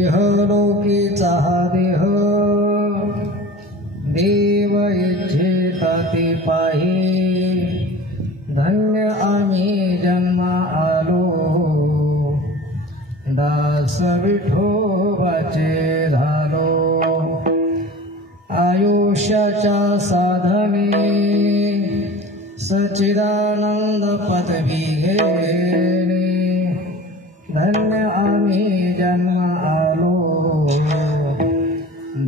इहलोकीचा हा देह देव इच्छेता ते पाही धन्य आम्ही जन्मा आलो दास विठोबाचे झालो आयुष्याच्या साधने सच्चिदानंद पदवी घेणे धन्य आम्ही जन्म आलो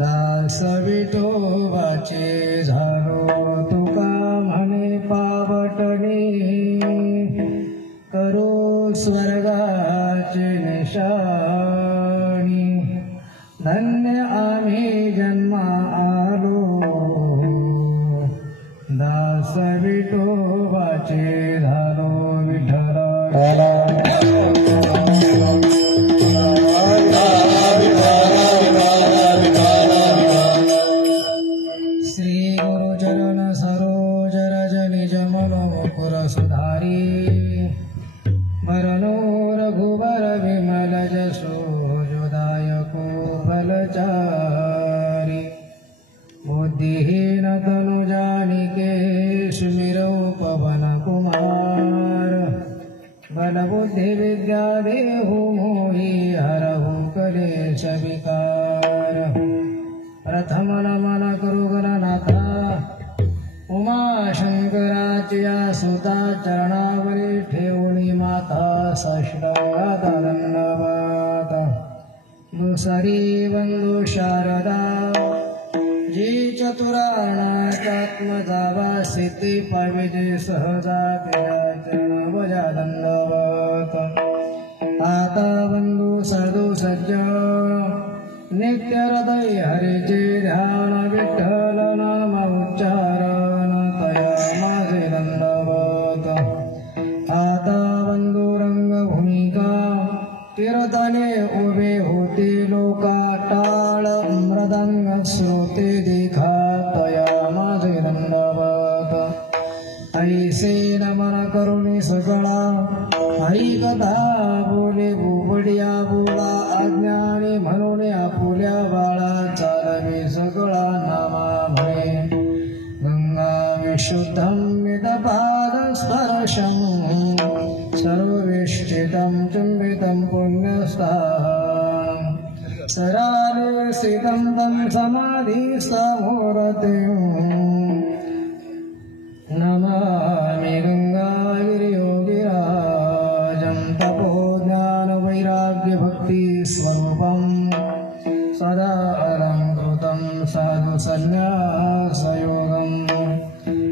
दास विठोबाचे झालो तुका म्हणे पावटणी करो स्वर्गाचे निशाणी धन्य आम्ही जन्म आलो दास विठोबाचे झालो विठ्ठल श्री गुरुचरण सरोज रज निज मनोमुकुर सुधारी वरनो रघुबर विमल जसो जोदायको बलचारी बुद्धिहीन तनु जानिके सुमिरौ पवन कुमार बल बुद्धि विद्या देहु मोहि हरहु कलेश विकार प्रथम नमन करू गणनाथा उमाशंकराच्या सुता चरणावरी ठेवणी माता साष्टांगात दंडवत दुसरी वंदू शारदा जी चतुराणात्मजावा सिद्धी पाविजे सहजा तिला चरण बजा दंडवत आता वंदू साधू सज्जन नित्य हृदय हरिचे ध्यान विठ्ठल नाम उच्चारण तया माझे दंडवत आता वंदू रंगभूमिका कीर्तने उभे होते लोका टाळ मृदंग श्रोते देखा तया माझे दंडवत ऐसे नमन करुणी सगळा ऐकता बोले बुबडिया बोला अज्ञानी म्हणून आपुल्या बाळा चालवे सगळा नामा म्हणे गंगा विशुद्धं मितपाद स्पर्शं सर्वविष्ठितं चुंबितं पुण्यस्थानं सराले स्थितं तं समाधिस्थमूर्तिं नमामि गंगागिरियोगिराजं तपोज्ञानवैराग्यभक्ति स्वरूपं सदा अलङ्कृतं साधु सन्न्यासयोगं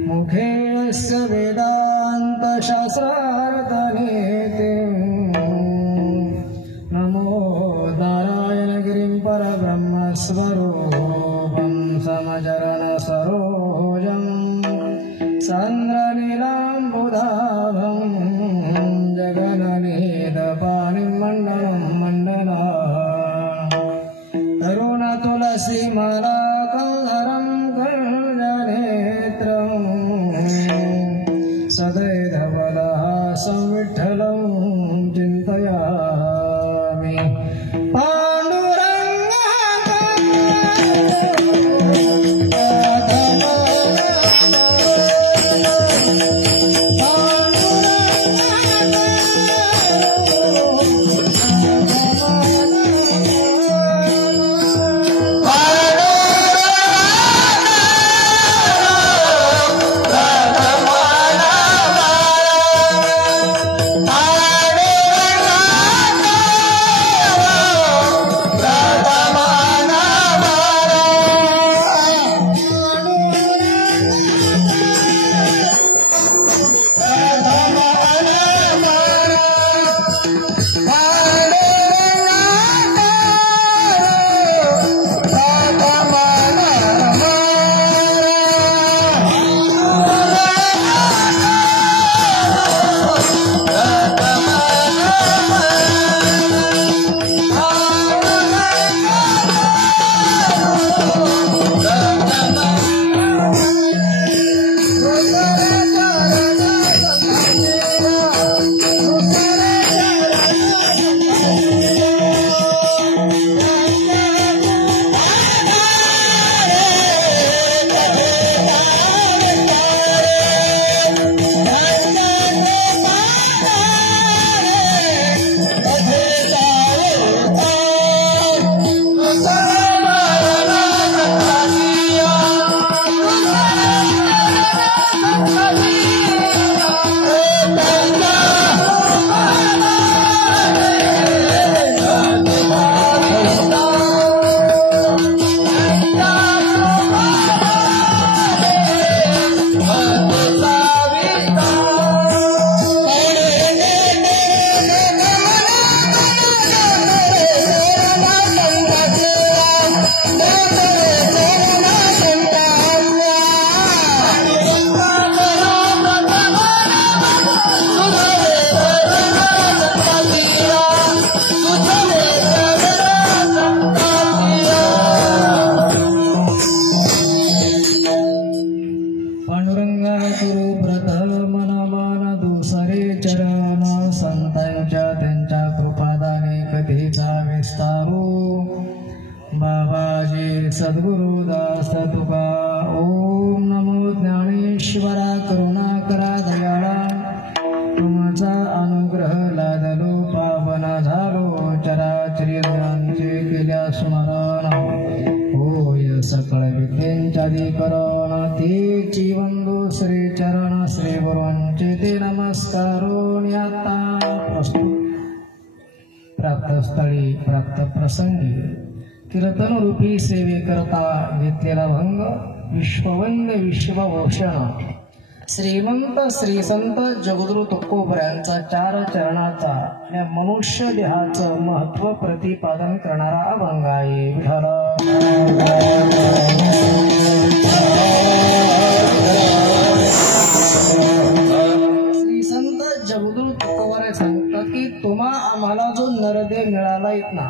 मुखे यस्य वेदान्तशास्त्रार्थनीतिं नमो नारायणगिरिं परब्रह्मस्वरूपं समचरण सरोजं चन्द्रनीलाम्बुधाभं जगननीलपाणिं मण्डलं मण्डना तरुणतुलसीमाला कल्हरं कर्णनेत्रं सदैधवलहासं विठ्ठलं चिन्तयामि विस्तारू बाबाजी सद्गुरुदास तुका ओम नमो ज्ञानेश्वरा करुणाकरा दयाळा तुमचा अनुग्रह लादलो पावना झालो चराचरी गुणांचे केल्या स्मरण होय सकळ विद्येंच्या अधिकरण तेची वंदो श्री चरण श्री गुरुंचे ते नमस्कारो आता प्रस्तुत प्राप्तस्थळी प्राप्त प्रसंगी कीर्तन रूपी सेवेकरता घेतलेला भंग विश्ववंद विश्वभूषण श्रीमंत श्री संत जगद्गुरु तुकोबऱ्यांचा 4 चरणाचा या मनुष्य देहाचं महत्व प्रतिपादन करणारा अभंग आहे. श्री संत जगद्गुरु तुकोबरे सांगतात की तुम्हा आम्हाला जो नरदेव मिळाला ना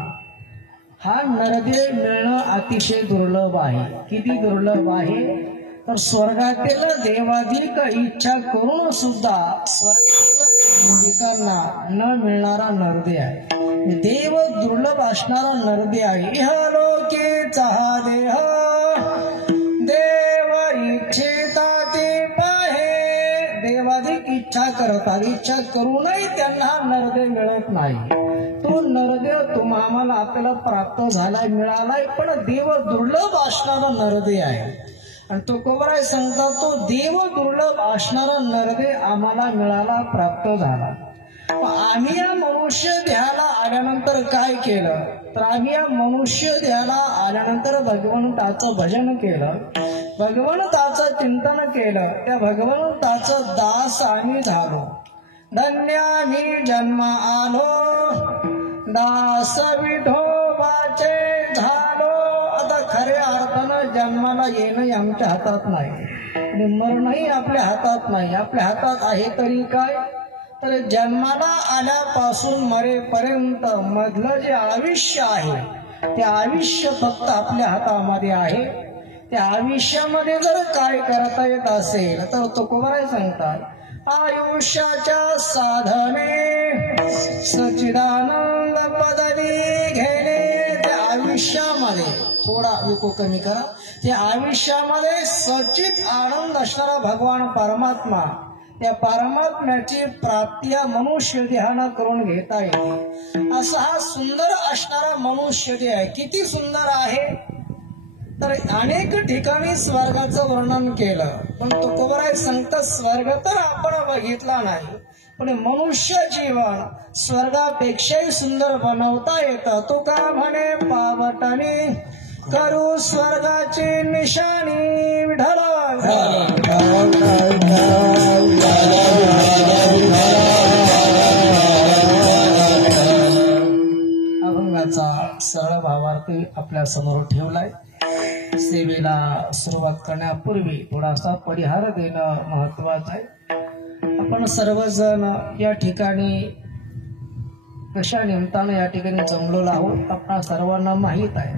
हा नरदेव मिळणं अतिशय दुर्लभ आहे. किती दुर्लभ आहे तर स्वर्गातील देवाधिक इच्छा करून सुद्धा स्वर्गांना न मिळणारा नरदे आहे. देव दुर्लभ असणारा नरदे आहे. इहलोकीचा हा देह देव इच्छिता ते पाहे. देवाधिक इच्छा करतात, इच्छा करूनही त्यांना नरदे मिळत नाही. तो नरदेव तुम्हा आम्हाला आपल्याला प्राप्त झालाय मिळालाय, पण देव दुर्लभ असणारा नरदे आहे. आणि तो कोबराय सांगतात तो देव दुर्लभ असणारा नरदे आम्हाला मिळाला प्राप्त झाला. आम्ही या मनुष्य देहाला आल्यानंतर काय केलं तर आम्ही या मनुष्य देहाला आल्यानंतर भगवंताचं भजन केलं, भगवंताचं चिंतन केलं, त्या भगवंताचं दास आम्ही झालो. धन्य आम्ही जन्म आलो दास विठोबाचे झालो. आता खऱ्या अर्थानं जन्माला येणं आमच्या हातात नाही आणि मरणही आपल्या हातात नाही. आपल्या हातात आहे तरी काय तर जन्माला आल्यापासून मरेपर्यंत मधलं जे आयुष्य आहे ते आयुष्य फक्त आपल्या हातामध्ये आहे. त्या आयुष्यामध्ये जर काय करता येत असेल तर तुकोबराय सांगतात आयुष्याच्या साधने सच्चिदानंद पदवी घेणे. त्या आयुष्यामध्ये थोडा विको कमी करा. त्या आयुष्यामध्ये सचित आनंद असणारा भगवान परमात्मा त्या परमात्म्याची प्राप्ती मनुष्य देहानं करून घेता येते. असा हा सुंदर असणारा मनुष्य देह आहे. किती सुंदर आहे तर अनेक ठिकाणी स्वर्गाचं वर्णन केलं, पण तुकोबराय सांगतात स्वर्ग तर आपण बघितला नाही, पण मनुष्य जीवन स्वर्गापेक्षाही सुंदर बनवता येतं. तो का म्हणे पावटणे करू स्वर्गाची निशाणी विठ्ठल. अभंगाचा सरळ भावार्थ आपल्या समोर ठेवलाय. सेवेला सुरुवात करण्यापूर्वी थोडासा परिहार देणं महत्वाचं आहे. आपण सर्वजण या ठिकाणी कशा निमित्तानं या ठिकाणी जमलेलो आहोत आपणा सर्वांना माहीत आहे.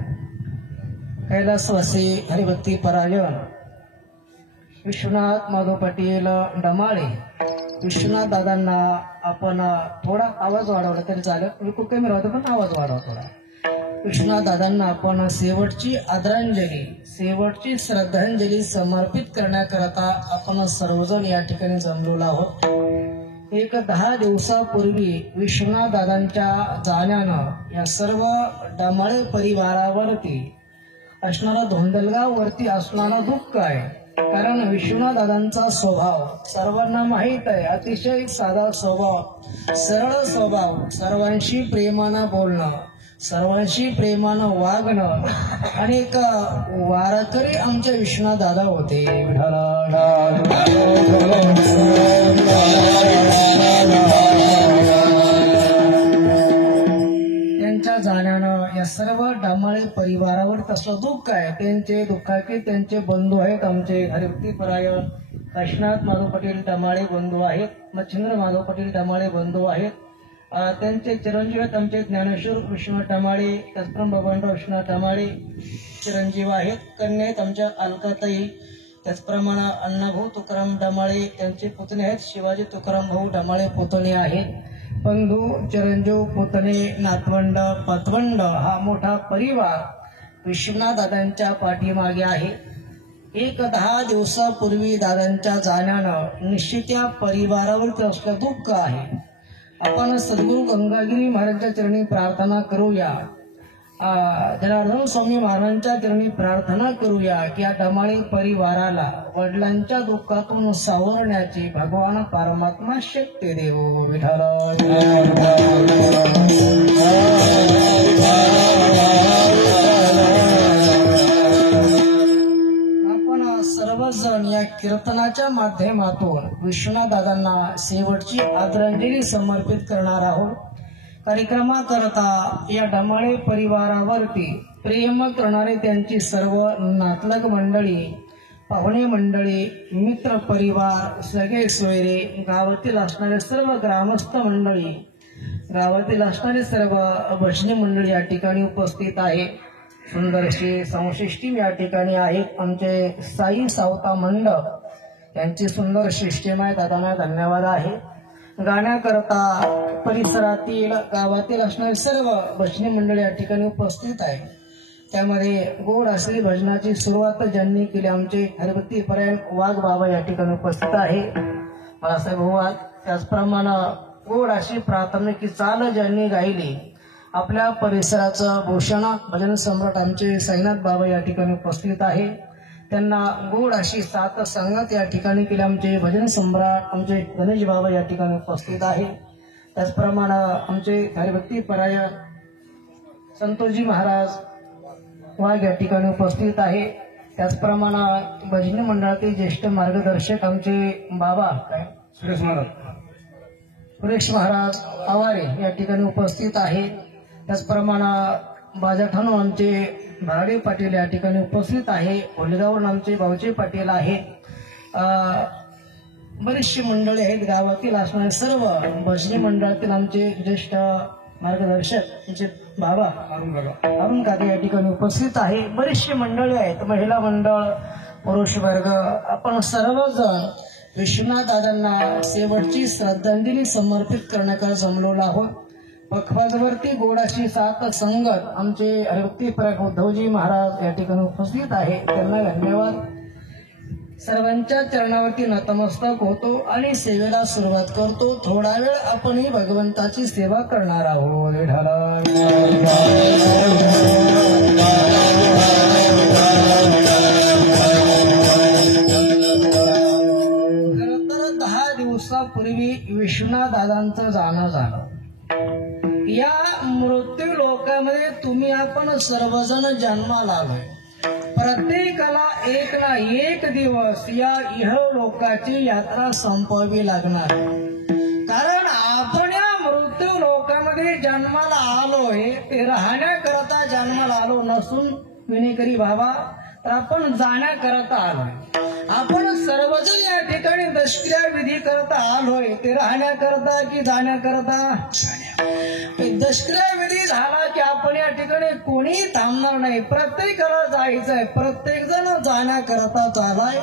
कैलासवासी हरिभक्ती परायण विश्वनाथ माधव पाटील डमाळे विश्वनाथ दादांना आपण थोडा आवाज वाढवला तरी चालेल, विकू कमी राहतो पण आवाज वाढवा थोडा. विश्वनाथ दादांना आपण शेवटची आदरांजली शेवटची श्रद्धांजली समर्पित करण्याकरता आपण सर्वजण या ठिकाणी जमलेलो आहोत. एक 10 दिवसापूर्वी विश्वनाथ दादांच्या जाण्यानं या सर्व डमाळे परिवारावरती असणारा धोंडलगाववरती असणारा दुःख आहे. कारण विश्वनाथ दादांचा स्वभाव सर्वांना माहीत आहे. अतिशय साधा स्वभाव, सरळ स्वभाव, सर्वांशी प्रेमानं बोलणं, सर्वांशी प्रेमानं वागणं. आणि एक वारकरी आमचे विश्वनाथ दादा होते. त्यांच्या जाण्यानं या सर्व डमाळे परिवारावर तसं दुःख आहे. त्यांचे दुःखाचे त्यांचे बंधू आहेत आमचे हरिभक्ती परायण काशीनाथ माधव पाटील डमाळे बंधू आहेत, मच्छिंद्र माधव पाटील डमाळे बंधू आहेत. त्यांचे चिरंजीव आहेत आमचे ज्ञानेश्वर विश्वनाथ डमाळे, त्याचप्रमाणे बबनराव विश्वनाथ डमाळे चिरंजीव आहेत. कन्या आहेत आमच्या अलकाताई, त्याचप्रमाणे अण्णाभाऊ तुकाराम डमाळे त्यांचे पुतणे आहेत. शिवाजी तुकाराम भाऊ डमाळे पुतणे आहेत. बंधू चिरंजीव पुतणे नातवंड पतवंड हा मोठा परिवार विश्वनाथ दादांच्या पाठीमागे आहे. 10 दिवसापूर्वी दादांच्या जाण्यानं निश्चित या परिवारावर असलं दुःख आहे. आपण सद्गुरू गंगागिरी महाराजांच्या चरणी प्रार्थना करूया. जनार्दन स्वामी महाराजांच्या चरणी प्रार्थना करूया की या डमाळे परिवाराला वडिलांच्या दुःखातून सावरण्याची भगवान परमात्मा शक्ती देवो. विठ्ठल आपण सर्वजण या कीर्तनाच्या माध्यमातून विश्वनाथ दादांना शेवटची आदरांजली समर्पित करणार आहोत. कार्यक्रमाकरता या डमाळे परिवारावरती प्रेम करणारे त्यांची सर्व नातलग मंडळी, पाहुणे मंडळी, मित्र परिवार, सगळे सोयरे, गावातील असणारे सर्व ग्रामस्थ मंडळी, गावातील असणारे सर्व भजनी मंडळी या ठिकाणी उपस्थित आहे. सुंदरशी संशिष्टी या ठिकाणी आहेत. आमचे साई सावता मंडप यांची सुंदर सिस्टीम आहे. दादांना धन्यवाद आहे. गाण्याकरता परिसरातील गावातील असणारे सर्व भजनी मंडळी या ठिकाणी उपस्थित आहे. त्यामध्ये गोड असलेली भजनाची सुरुवात ज्यांनी केली आमचे हरभती परायण वाघ बाबा या ठिकाणी उपस्थित आहे. बाळासाहेब भोवाल. त्याचप्रमाणे गोड अशी प्राथमिक चाल ज्यांनी गायली आपल्या परिसराचं भूषण भजन सम्राट आमचे साईनाथ बाबा या ठिकाणी उपस्थित आहे. त्यांना गोड अशी सात संगत या ठिकाणी केली आमचे भजन सम्राट आमचे गणेश बाबा या ठिकाणी उपस्थित आहे. त्याचप्रमाणे आमचे हरिभक्ती परायण संतोषजी महाराज वाघ या ठिकाणी उपस्थित आहे. त्याचप्रमाणे भजनी मंडळातील ज्येष्ठ मार्गदर्शक आमचे बाबा सुरेश महाराज आवारे या ठिकाणी उपस्थित आहे. त्याचप्रमाणे बाजाठाणू आमचे भाडे पाटील या ठिकाणी उपस्थित आहे. ओलगावरून आमचे भाऊचे पाटील आहेत. बरीचशी मंडळी आहेत. गावातील असणारे सर्व भजनी मंडळातील आमचे ज्येष्ठ मार्गदर्शक आमचे बाबा अरुण काका या ठिकाणी उपस्थित आहे. बरीचशी मंडळी आहेत. महिला मंडळ, पुरुष वर्ग, आपण सर्वजण विश्वनाथ दादांना शेवटची श्रद्धांजली समर्पित करण्याकरता जमलेलो आहोत. पखवाजवरती गोडाशी सात संगत आमचे हरिभक्ती परायण उद्धवजी महाराज या ठिकाणी उपस्थित आहे. त्यांना धन्यवाद. सर्वांच्या चरणावरती नतमस्तक होतो आणि सेवेला सुरुवात करतो. थोडा वेळ आपणही भगवंताची सेवा करणार आहोत. खरं तर 10 दिवसापूर्वी विश्वनाथ दादांचं जाणं झालं. या मृत्यू लोकामध्ये तुम्ही आपण सर्वजण जन्माला आलोय. प्रत्येकाला एक ना एक दिवस या इहलोकाची यात्रा संपवावी लागणार. कारण आपण या मृत्यू लोकामध्ये जन्माला आलोय ते राहण्याकरता जन्माला आलो नसून विनेकरी बाबा, तर आपण जाण्याकरता आलोय. आपण सर्वजण या ठिकाणी दशक्रिया विधी करता आलोय ते राहण्याकरता की जाण्याकरता. दशक्रिया विधी झाला की आपण या ठिकाणी कोणी थांबणार नाही. प्रत्येकाला जायचंय. प्रत्येक जण जाण्याकरता चालाय.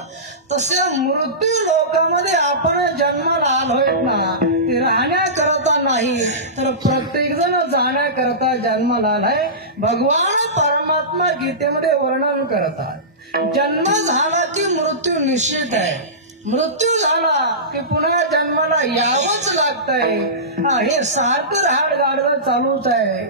तसे मृत्यू लोकांमध्ये आपण जन्माला आलोय ना ते राहण्याकरता नाही तर प्रत्येक जण जाण्याकरता जन्माला आलाय. भगवान परमात्मा गीतेमध्ये वर्णन करतात. जन्म झाला की मृत्यू निश्चित आहे. मृत्यू झाला की पुन्हा जन्माला यावंच लागतंय. हे सारखं हाड गाडवं चालूच आहे.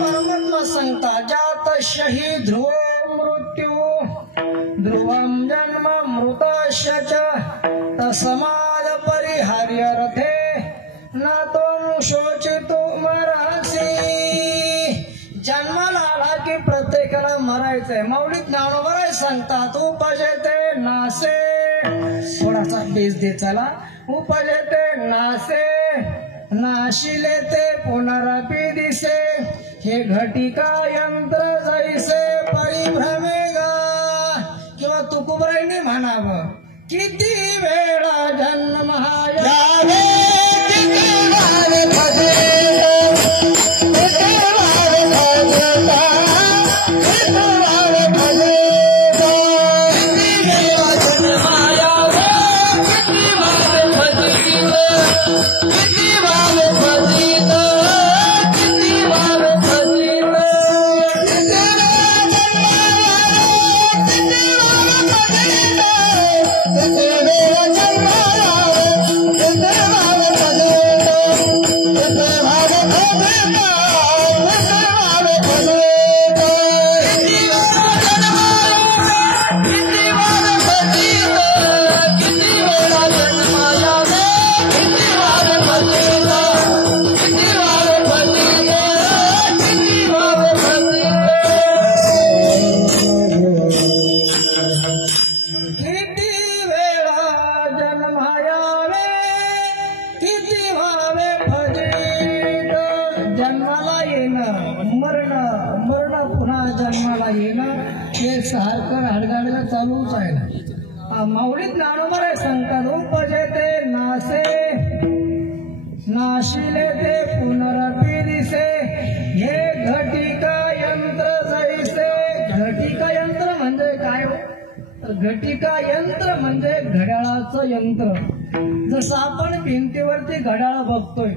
परमात्मा सांगता जात शही ध्रुव मृत्यू ध्रुवम जन्म मृताश्च तस्माद परिहार्य रथे न तो शोचितो मरासी. जन्माला आला की प्रत्येकाला मरायचंय. माऊलीत ज्ञानोबा सांगतात उपजते नासे. थोडासा बेस दे चला. उपजते नासे नाशिले ते पुनरपी दिसे. हे घटिका यंत्र जैसे परिभ्रमेगा. किंवा तुकोबराईने म्हणावं किती वेळा जन्म हा यावे. माया सारखं हाडगाडीला चालूच आहे ना. माऊली ज्ञानोबा रे सांगतात उपजते नासे नाशिले ते पुनरपी दिसे हे घटिका यंत्र जैसे. घटिका यंत्र म्हणजे काय हो? तर घटिका यंत्र म्हणजे घड्याळाचं यंत्र. जसं आपण भिंतीवरती घड्याळ बघतोय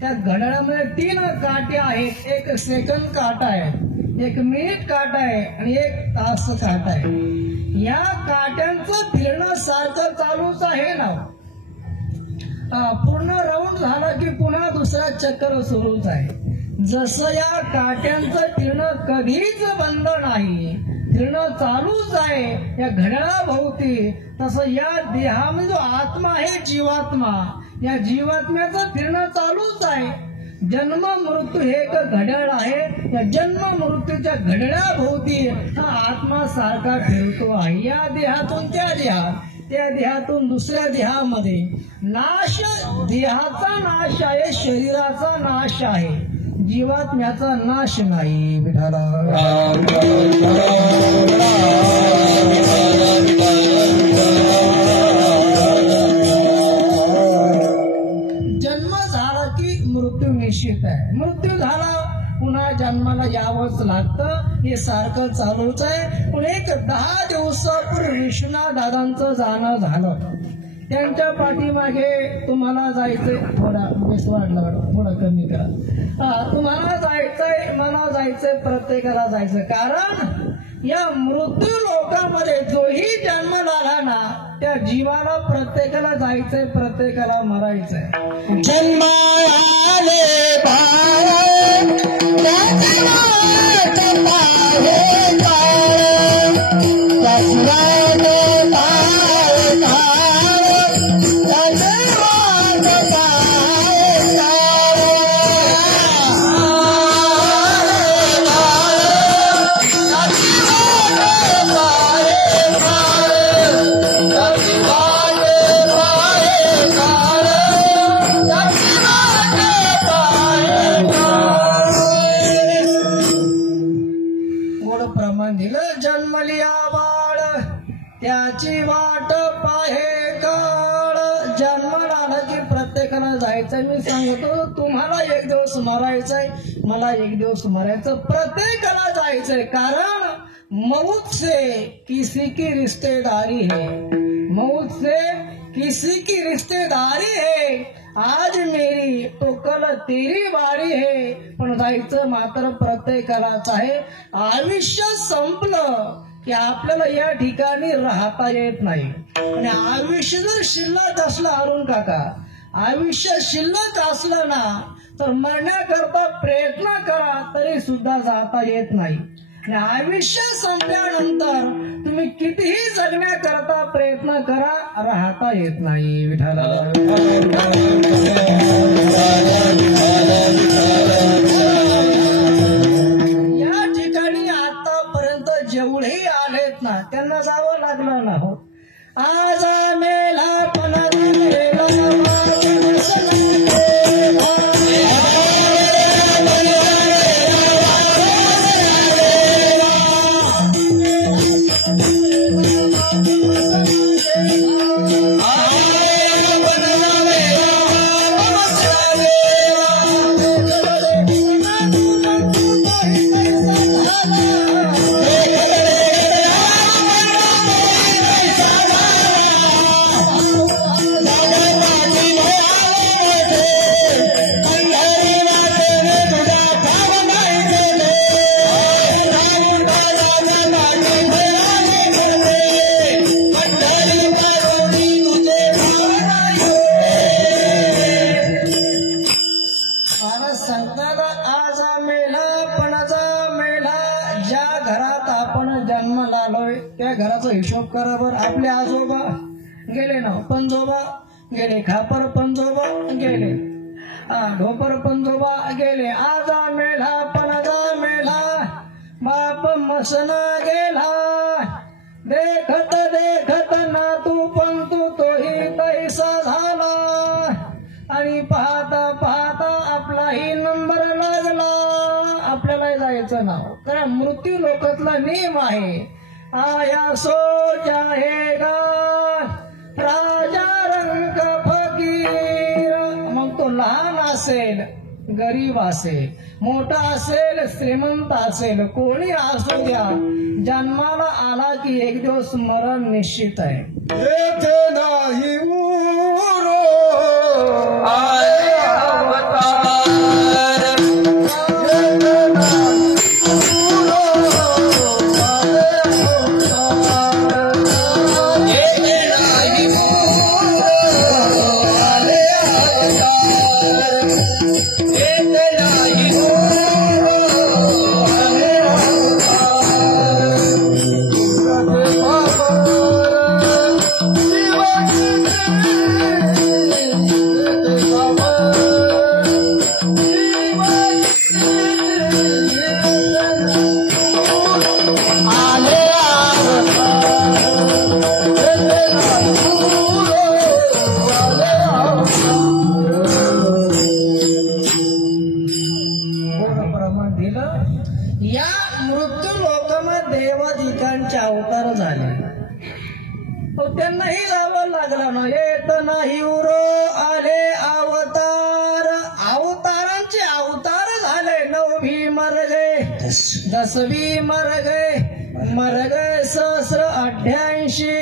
त्या घड्याळामध्ये 3 काटे आहेत. एक सेकंद काटा आहे, एक मिनिट काटा आहे आणि एक तास काटा आहे. या काट्यांचं फिरणं सारखं चालूच आहे ना. पूर्ण राऊंड झाला की पुन्हा दुसरा चक्कर सुरूच आहे. जसं या काट्यांचं फिरणं कधीच बंद नाही, फिरणं चालूच आहे या घड्याळाभोवती, तसं या देहामध्ये जो आत्मा आहे जीवात्मा, या जीवात्म्याचं फिरणं चालूच आहे. जन्म मृत्यू हे एक घड्याळ आहे. या जन्म मृत्यूच्या घड्याळाभोवती हा आत्मा सारखा फिरतो आहे. या देहातून त्या देहात, त्या देहातून दुसऱ्या देहामध्ये. नाश देहाचा नाश आहे, शरीराचा नाश आहे, जीवात्म्याचा नाश नाही. विठाला जन्म झाला की मृत्यू निश्चित आहे. मृत्यू झाला पुन्हा जन्माला यावंच लागतं. हे सारखं चालूच आहे. पण एक 10 दिवसापूर्वी विश्वनाथ दादांचं जाणं झालं. त्यांच्या पाठीमागे तुम्हाला जायचंय, थोडा बेस वाढला थोडा कमी करा. तुम्हाला जायचंय, मला जायचंय, प्रत्येकाला जायचं. कारण या मृत्यू लोकांमध्ये जोही जन्म झाला ना त्या जीवाला प्रत्येकाला जायचंय, प्रत्येकाला मरायचंय. जन्माले जन्मलिया बाळ त्याची वाट पाहे काळ. जन्माला की प्रत्येकाला जायचंय. मी सांगतो तुम्हाला एक दिवस मरायचंय, मला एक दिवस मरायचं, प्रत्येकाला जायचंय. कारण मौत से किसी की रिश्तेदारी है, मौत से किसी की रिश्तेदारी है. आज मेरी तो कल तेरी बारी है. पण जायचं मात्र प्रत्येकालाच आहे. आयुष्य संपलं की आपल्याला या ठिकाणी राहता येत नाही. आणि आयुष्य जर शिल्लक असलं, अरुण काका, आयुष्य शिल्लक असलं ना तर मरण्याकरता प्रयत्न करा तरी सुद्धा जाता येत नाही. आणि आयुष्य संपल्यानंतर तुम्ही कितीही जगण्याकरता प्रयत्न करा, राहता येत नाही. विठाला या ठिकाणी आतापर्यंत जेवढेही आलेत ना त्यांना जावं लागलं ना. हो आज मेला पण हिशोब करा बर. आपले आजोबा गेले ना, पंजोबा गेले, खापर पंजोबा गेले, ढोपर पंजोबा गेले, आजा मेला पणजा मेला, बाप मसना गेला. देखत देखत नातू पंतू तोही तैसा झाला, आणि पाहता पाहता आपलाही नंबर लागला. आपल्याला जायचं नाव, कारण मृत्यू लोकातला नियम आहे. आया सो जाएगा राजा रंग फकीर. मग तो लहान असेल, गरीब असेल, मोठा असेल, श्रीमंत असेल, कोणी असू द्या, जन्माला आला की एक दिवस मरण निश्चित आहे. येथे नाही उरो आले अवतार, येथे नाही उरो आले अवतार, येथे नाही उरो आले अवतार, येथे नाही उरो आले या मृत्यू लोकांमध्ये देवादिकांचे अवतार झाले. त्यांनाही जावं लागलं ना. येत नाही उरो आले अवतार. अवतारांचे अवतार झाले. 9 भी मर गए, 10 भी मर गए सहस्र 88,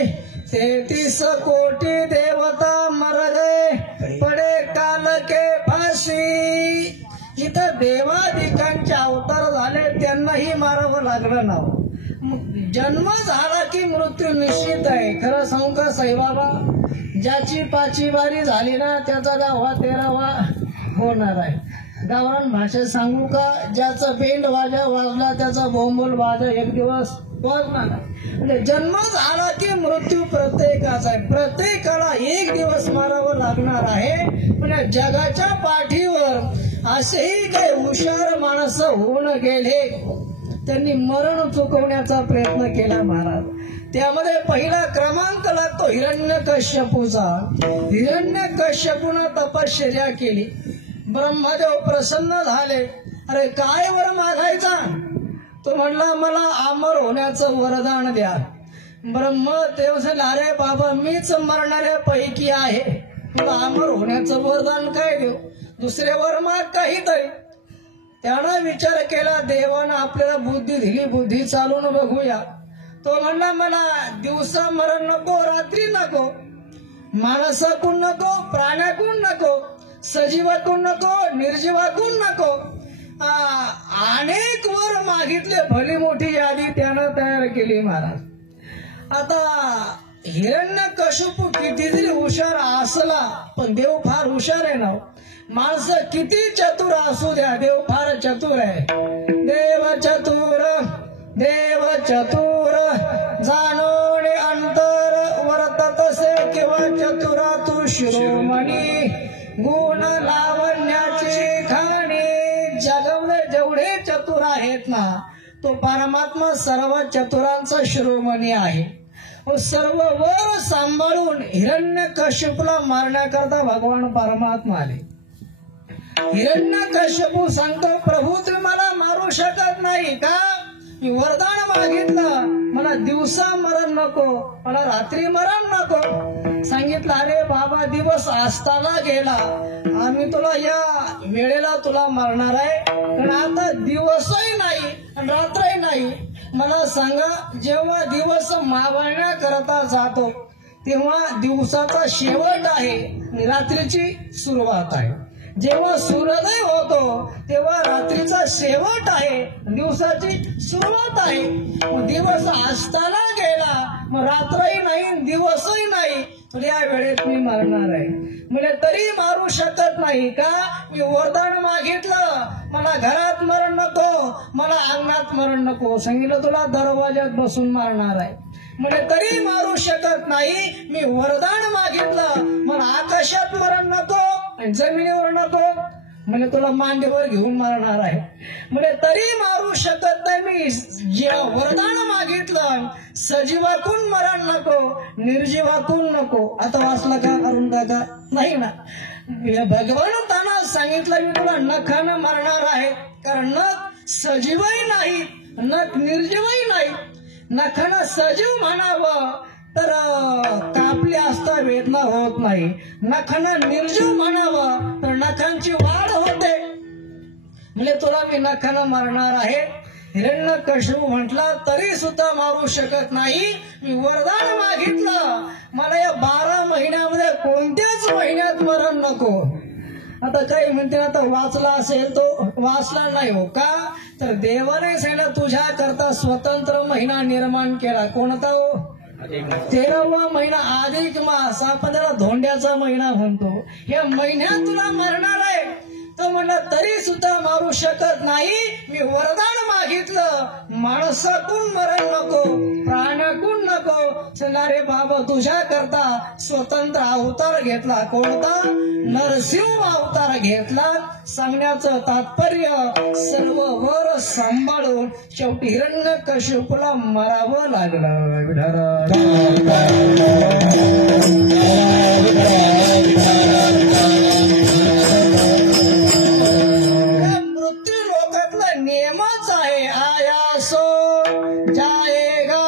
33 कोटी देवता मर गए, पडे काल के फाशी. इथं देवादिकांचे अवतार झाले, त्यांनाही मारावं लागलं ना. जन्म झाला की मृत्यू निश्चित आहे. खरं सांगू का साईबाबा, ज्याची 5वी बारी झाली ना, त्याचा 10वा 13वा होणार आहे. गावरान भाषेत सांगू का, ज्याचा बेंड वाजा वाजला त्याचा बोंबोल वाजा एक दिवस वाजणार आहे. म्हणजे जन्म झाला की मृत्यू प्रत्येकाचा आहे. प्रत्येकाला एक दिवस मारावं लागणार आहे. म्हणजे जगाच्या पाठीवर असेही काही हुशार माणसं होऊन गेले, त्यांनी मरण चुकवण्याचा प्रयत्न केला महाराज. त्यामध्ये पहिला क्रमांक लागतो हिरण्यकश्यपूचा. हिरण्यकश्यपूनं तपश्चर्या केली, ब्रह्मदेव प्रसन्न झाले. अरे काय वर मागायचा? तो म्हणला मला अमर होण्याचं वरदान द्या. ब्रह्मदेव म्हणाले अरे बाबा मीच मरणाऱ्या पैकी आहे, तुला अमर होण्याचं वरदान काय देऊ? दुसरे वर माग काहीतरी. त्यानं विचार केला, देवानं आपल्याला बुद्धी दिली, बुद्धी चालून बघूया. तो म्हणला मला दिवसा मरण नको, रात्री नको, माणसाकून नको, प्राण्याकून नको, सजीवाकून नको, निर्जीवाकून नको. अनेक वर मागितले, भली मोठी यादी त्यानं तयार केली महाराज. आता हिरण्यकश्यपू किती जरी हुशार असला, पण देव फार हुशार आहे ना. माणसं किती चतुर असू द्या, देव फार चतुर आहे. देव चतुर, देव चतुर, जाणोने अंतर वर्तत से किंवा चतुरा तू शिरोमणी, गुण लावण्याची खाणी. जगवले जेवढे चतुर आहेत ना, तो परमात्मा सर्व चतुरांचा शिरोमणी आहे. सर्व वर सांभाळून हिरण्यकश्यपूला मारण्याकरता भगवान परमात्मा आले. हिरण्यकश्यपू सांगतो, प्रभू तुम्ही मला मारू शकत नाही का? मी वरदान मागितलं, मला दिवसा मरण नको, मला रात्री मरण नको. सांगितलं अरे बाबा दिवस असताना गेला, आम्ही तुला या वेळेला तुला मारणार आहे, पण आता दिवसही नाही आणि रात्रही नाही. मला सांगा, जेव्हा दिवस मावळण्याकरता जातो तेव्हा दिवसाचा शेवट आहे आणि रात्रीची सुरुवात आहे. जेव्हा सूर्योदय होतो तेव्हा रात्रीचा शेवट आहे, दिवसाची सुरुवात आहे. दिवस असताना गेला, मग रात्रही नाही दिवसही नाही, तर या वेळेत मी मरणार आहे. म्हणजे तरी मारू शकत नाही का? मी वरदान मागितलं, मला घरात मरण नको, मला अंगणात मरण नको. सांगितलं तुला दरवाज्यात बसून मारणार आहे. म्हणे तरी मारू शकत नाही. मी वरदान मागितलं, मला आकाशात मरण नको आणि जमिनीवर नको, म्हणजे तुला मांडीवर घेऊन मारणार आहे. म्हणजे तरी मारू शकत नाही. मी जे वरदान मागितलं, सजीवाकून मरण नको, निर्जीवाकून नको. आता वाचला का अरुण दादा? नाही ना. भगवंतानं सांगितलं मी तुला नखानं मारणार आहे, कारण नख सजीवही नाही, नख निर्जीवही नाही. नखानं सजीव म्हणावं तर कापले असता वेदना होत नाही, नखानं निर्जीव म्हणावं तर नखांची वाढ होते. म्हणजे तुला मी नखानं मारणार आहे. हिरण्यकशिपू म्हटला तरी सुद्धा मारू शकत नाही. मी वरदान मागितलं, मला या 12 महिन्यामध्ये कोणत्याच महिन्यात मरण नको. आता काही म्हणते आता वाचला असेल तो वाचला नाही हो का? तर देवाने सांगितलं तुझ्या करता स्वतंत्र महिना निर्माण केला. कोणता हो? 13वा महिना अधिक मास. आपण त्याला धोंड्याचा महिना म्हणतो. या महिन्यात तुला मरणार आहे. तो म्हणला तरी सुद्धा मारू शकत नाही. मी वरदान मागितलं, माणसाकून मरण नको, प्राण्याकून नको. चला रे बाबा, तुझ्या करता स्वतंत्र अवतार घेतला. कोणता? नरसिंह अवतार घेतला. सांगण्याचं तात्पर्य सर्व वर सांभाळून शेवटी हिरण्यकशिपूला मरावं लागलं. मृत्यू लोकातला नियमच आहे. आयासो जाएगा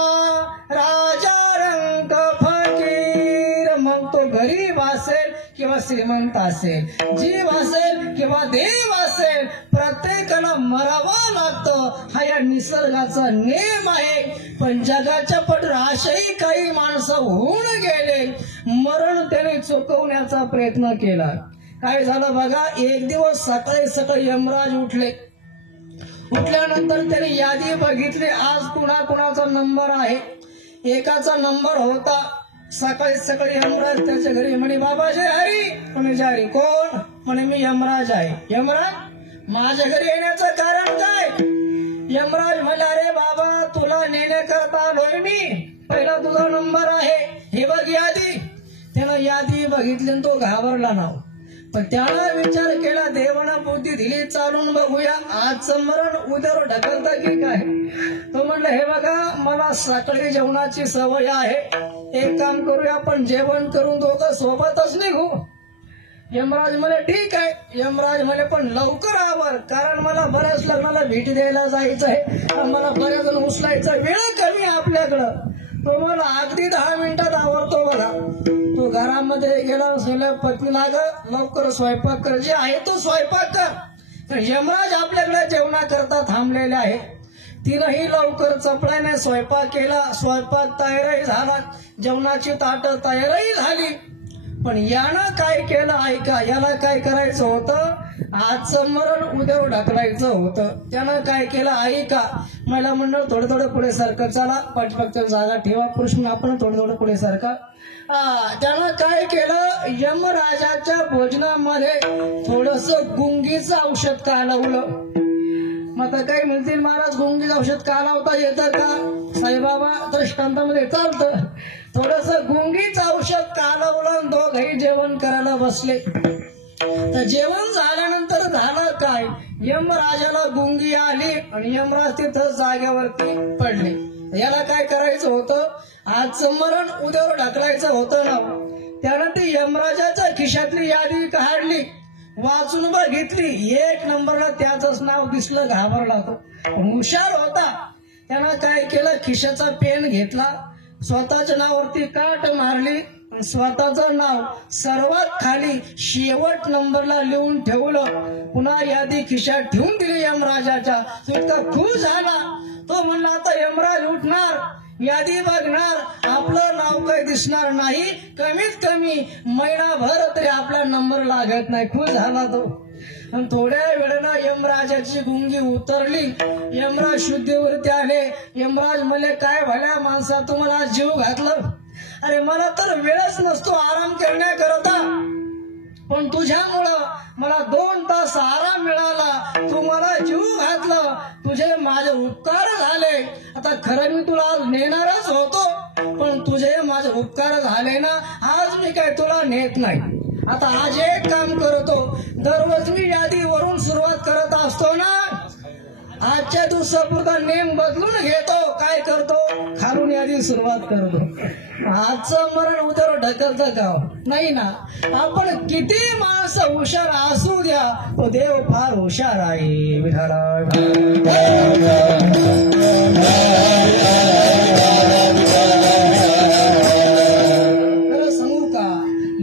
राजा रंग फकीर. मग तो गरीब असेल किंवा श्रीमंत असेल, जीव असेल किंवा देव असेल, प्रत्येकाला मरावं लागतं. हा या निसर्गाचा नियम आहे. पण जगाच्या पटवर अशाही काही माणसं होऊन गेले, मरण त्याने चुकवण्याचा प्रयत्न केला. काय झालं बघा, एक दिवस सकाळी सकाळी यमराज उठले. उठल्यानंतर त्याने यादी बघितली, आज कुणाकुणाचा नंबर आहे. एकाचा नंबर होता. सकाळी सकाळी यमराज त्याच्या घरी म्हणे, बाबा जय हरी. म्हणे जय हरी. कोण? म्हणे मी यमराज आहे. यमराज, माझ्या घरी येण्याचं कारण काय? यमराज म्हणला, अरे बाबा तुला नेण्याकरता आलोय मी, पहिला तुझा नंबर आहे, हे बघ यादी. त्यानं यादी बघितली आणि तो घाबरला ना. पण त्याला विचार केला, देवानं बुद्धी दिली, चालून बघूया आजचं मरण उद्यावर ढकलता की काय. तो म्हणलं, हे बघा मला सकाळी जेवणाची सवय आहे, एक काम करूया आपण जेवण करून दोघं सोबतच निघू. यमराज म्हणे ठीक आहे. यमराज म्हणे पण लवकर आवर, कारण मला बऱ्याच लग्नाला भेट द्यायला जायचं आहे, मला बऱ्याच जण उचलायचा, वेळ कमी आपल्याकडं. तो मला अगदी 10 मिनिटात आवरतो बघा. तो घरामध्ये गेला, सगळ्या पत्नीला लवकर स्वयंपाक कर, जे आहे तो स्वयंपाक कर. तर यमराज आपल्याकडे जेवणा करता थांबलेले आहे. तिनंही लवकर चपळाने स्वयंपाक केला. स्वयंपाक तयारही झाला, जेवणाची ताट तयारही झाली. पण यानं काय केलं ऐका, याला काय करायचं होतं, आजचं मरण उद्यावर ढकलायचं होतं. त्यानं काय केलं ऐका. महिला मंडळ थोडं थोडं पुढे सरका, चला पाठीमागच्या जागा ठेवा, पुरुष आपण थोडं थोडं पुढे सरका. त्यानं काय केलं, यमराजाच्या भोजनामध्ये थोडस गुंगीचं औषध कालवलं. मग आता काही म्हणतील, महाराज गुंगीचं औषध कालवता येतं का? साईबाबा दृष्टांतामध्ये चालतं. थोडस गुंगीचं औषध कालवलं, दोघही जेवण करायला बसले. तर जेवण झाल्यानंतर झालं काय, यमराजाला गुंगी आली आणि यमराज तिथं जागेवरती पडले. याला काय करायचं होतं, आजचं मरण उद्यावर ढकलायचं होतं ना. त्यानं ती यमराजाच्या खिशातली यादी काढली, वाचून बघितली, 1 नंबरला त्याचंच नाव दिसलं. घाबरला तो, हुशार होता. त्यानं काय केलं, खिशाचा पेन घेतला, स्वतःच्या नावावरती काट मारली, स्वतःचं नाव सर्वात खाली शेवट नंबरला लिहून ठेवलं. पुन्हा यादी खिशात ठेवून दिली यमराजाच्या. तो इतका खुश झाला. तो म्हणला आता यमराज उठणार, यादी बघणार, आपलं नाव काही दिसणार नाही, कमीत कमी महिनाभर तरी आपला नंबर लागत नाही. खुश झाला तो. आणि थोड्या वेळेनं यमराजाची गुंगी उतरली. यमराज शुद्धीवरती आले. यमराज म्हणले, काय भल्या माणसा तुम्हाला जीव घातलं. अरे मला तर वेळच नसतो आराम करण्याकरता, पण तुझ्यामुळं मला 2 तास आराम मिळाला. तू मला जीव घातलं, तुझे माझे उपकार झाले. आता खरं मी तुला आज नेणारच होतो, येत नाही. आता आज एक काम करतो, दररोज मी यादीवरून सुरुवात करत असतो ना, आजच्या दिवसापुरता नेम बदलून घेतो. काय करतो, खालून यादी सुरुवात करतो. आजचं मरण उद्यावर ढकलतं का नाही ना. आपण किती माणसं हुशार असू द्या, तो देव फार हुशार आहे. विठाला सांगू का,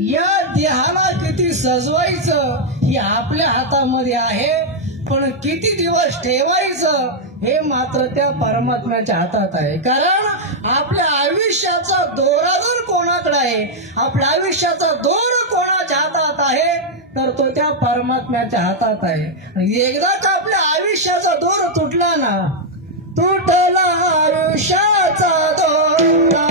या देहाला किती सजवायचं हे आपल्या हातामध्ये आहे, पण किती दिवस ठेवायचं हे मात्र त्या परमात्म्याच्या हातात आहे. कारण आपल्या आयुष्याचा दोरा जर कोणाकडे आहे, आपल्या आयुष्याचा दोर कोणाच्या हातात आहे, तर तो त्या परमात्म्याच्या हातात आहे. एकदा का आपल्या आयुष्याचा दोर तुटला ना, तुटला आयुष्याचा दोरा,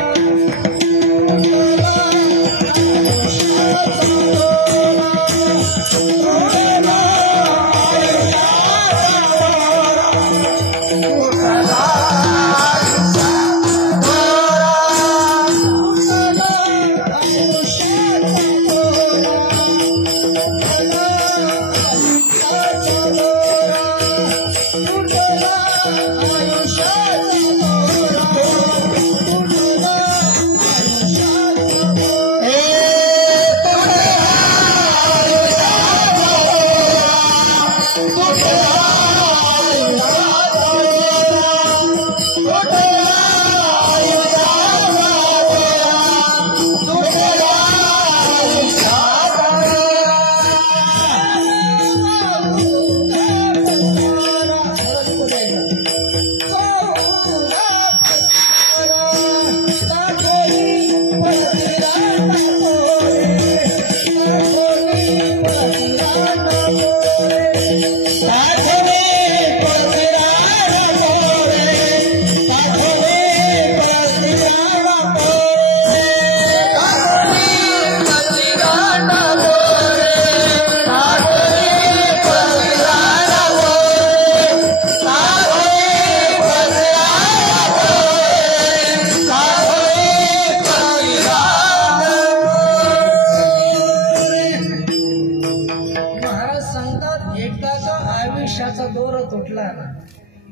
आयुष्याचा दोर तुटला ना,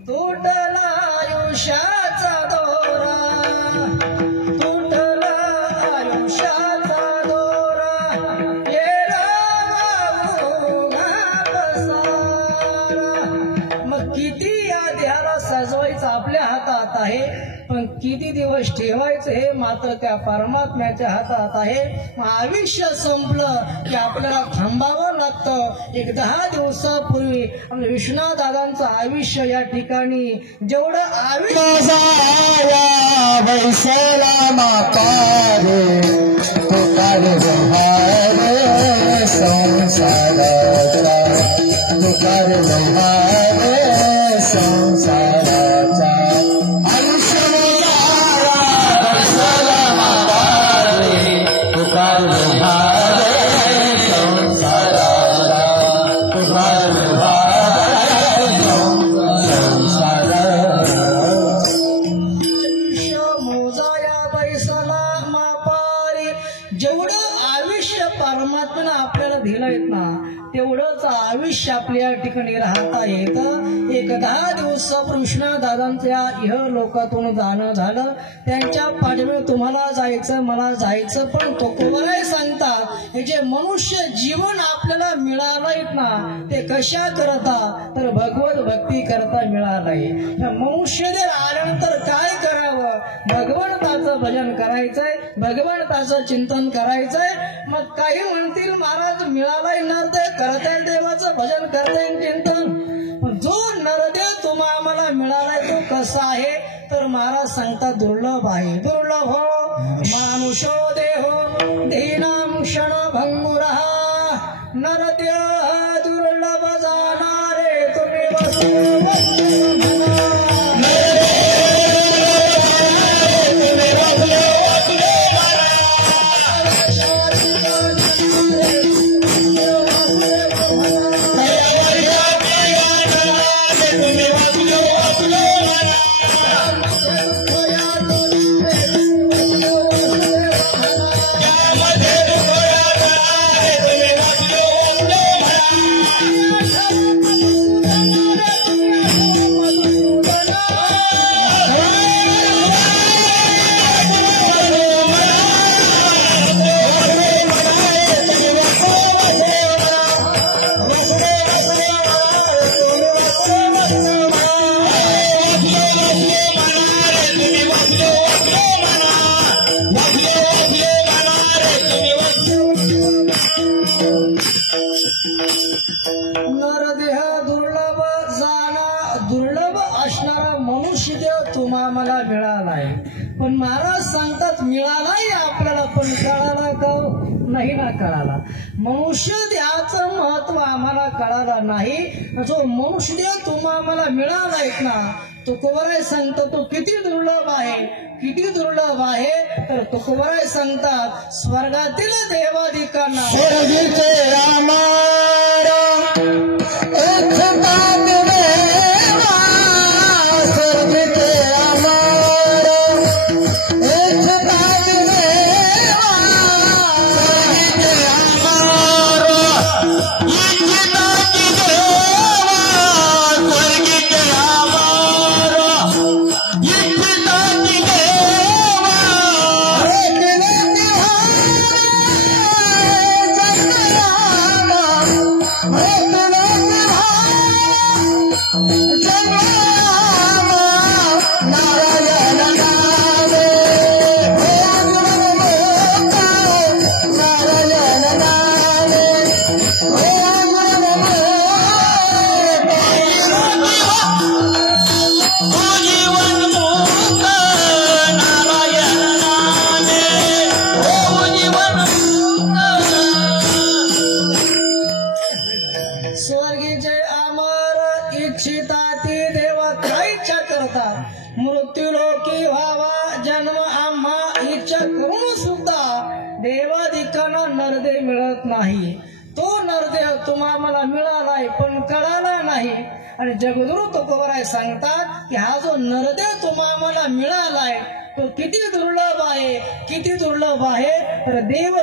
तुटला आयुष्याचा दोरा, तुटला आयुष्याचा दोरा, गेला पसारा. मग किती या देहाला सजवायचं आपल्या हातात आहे, पण किती दिवस ठेवायचं हे मात्र त्या परमात्म्याच्या हातात आहे. मग आयुष्य संपलं की आपल्याला थांबावं लागतं. एक 10 दिवसापूर्वी विश्वनाथ दादांचं आयुष्य या ठिकाणी जेवढं आयुष्य परमात्म्यानं आपल्याला दिलंय ना, तेवढंच आयुष्य आपल्या ठिकाणी राहता येतं. एक 10 दिवसापूर्वी विश्वनाथ दादांच्या इह लोकातून जाणं झालं. त्यांच्या पाठीवर तुम्हाला जायचं, मला जायचं, पण तो कोणालाही सांगतात हे जे मनुष्य जीवन आपल्याला मिळालंय ना, ते कशा करता, तर भगवत भक्ती करता मिळालंय. मनुष्य जर आल्यानंतर काय करावं, भगवंताचं भजन करायचंय, भगवंताचं चिंतन करायचंय. मग काही म्हणतील महाराज मिळालाय नर ते करता येईल, देवाचं भजन करता येईल, चिंतन. जो नरदेव तुम्हा आम्हाला मिळालाय तो कसा आहे, तर महाराज सांगतात दुर्लभ आहे. दुर्लभ हो मानुषो देहो दीनां क्षण भंगुरः, नरदेव दुर्लभ जाणारे तुम्ही वस्तू नरदेह दुर्लभ जाणा दुर्लभ असणारा मनुष्यदेह तुम्हा मला मिळालाय. पण महाराज सांगतात मिळालाय आपल्याला, पण कळाला का नाही ना कळाला. मनुष्य देहाचं महत्व आम्हाला कळालं नाही. जो मनुष्यदेह तुम्हा मला मिळालाय ना, तुकोबराय सांगतो तो किती दुर्लभ आहे, किती दुर्लभ आहे. तर तुकोबराय सांगतात स्वर्गातील देवादिकांना स्वर्गीचे रामारा एकतात देवा स्वर्गीचे रामारा एकतात देवा स्वर्गीचे रामारा एकतात देवा स्वर्गीचे रामारा एकतात स्वर्गीचे अमर इच्छिता ती देवा काहीच्या करता मृत्यू लोकी व्हावा जन्म आम्हा इच्छा करून सुद्धा देवादिकांना नरदेह मिळत नाही. तो नरदेह तुम्हा मला मिळालाय पण कळाला नाही. आणि जगद्गुरु तुकोबराय सांगतात की हा जो नरदेह तुम्हा मला मिळालाय तो किती दुर्लभ आहे, किती दुर्लभ आहे. तर देव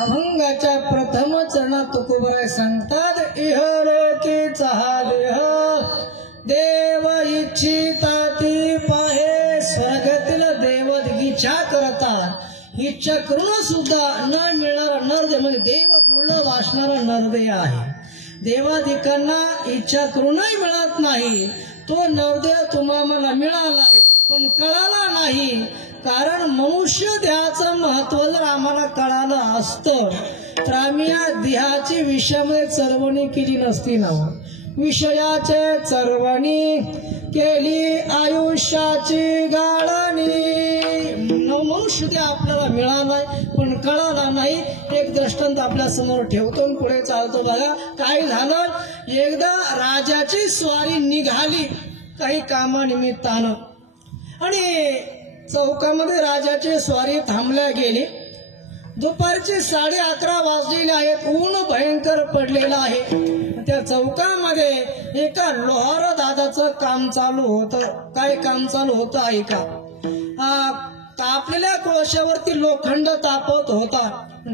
अभंगाच्या प्रथम चरणात तुकोबराय सांगतात इहलोकीचा हा देह देव इच्छिता ती पाहे स्वर्गातील देवदगीच्या करता इच्छा करून सुद्धा न मिळणारा नरदेह म्हणजे देव दुर्लभ असणारा नरदेह आहे. देवादिकांना इच्छा करूनही मिळत नाही. तो नरदेह तुम्हा मला मिळाला पण कळाला नाही. कारण मनुष्य देहाचं महत्व जर आम्हाला कळालं असतं तर आम्ही या देहाची विषयामध्ये चरवणी केली नसती ना. विषयाचे चरवणी केली आयुष्याची गाळणी. मनुष्य देह आपल्याला मिळालाय पण कळाला नाही. एक दृष्टांत आपल्या समोर ठेवतो आणि पुढे चालतो. बघा काय झालं. एकदा राजाची स्वारी निघाली काही कामानिमित्तानं आणि चौकामध्ये राजाची स्वारी थांबल्या गेली. दुपारचे 11:30 वाजलेले आहेत. ऊन भयंकर पडलेलं आहे. त्या चौकामध्ये एका लोहार दादाचं काम चालू होतं. काय काम चालू होतं ऐका. तापलेल्या कोळशावरती लोखंड तापत होता.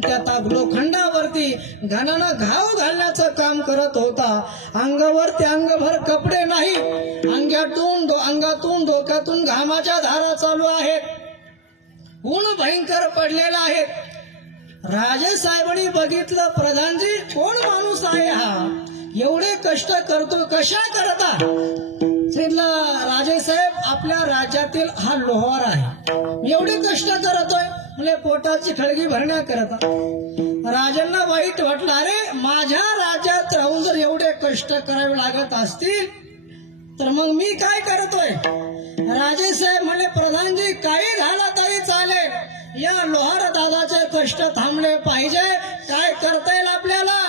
त्या लोखंडावरती घाणानं घाव घालण्याचं काम करत होता. अंगावरती अंगभर कपडे नाही, अंगातून डोक्यातून घामाच्या धारा चालू आहेत. ऊन भयंकर पडलेला आहे. राजे साहेबांनी बघितलं, प्रधानजी कोण माणूस आहे हा, एवढे कष्ट करतो, कशा करता? राजे साहेब आपल्या राज्यातील हा लोहार आहे, एवढे कष्ट करतोय म्हणजे पोटाची खळगी भरण्याकरता. राजांना वाईट वाटलं, अरे माझ्या राज्यात राहून जर एवढे कष्ट करावे लागत असतील तर मग मी काय करतोय? राजे साहेब म्हणे, प्रधानजी काही झालं तरी चालेल, या लोहार दादाचे कष्ट थांबले पाहिजे, काय करता येईल आपल्याला?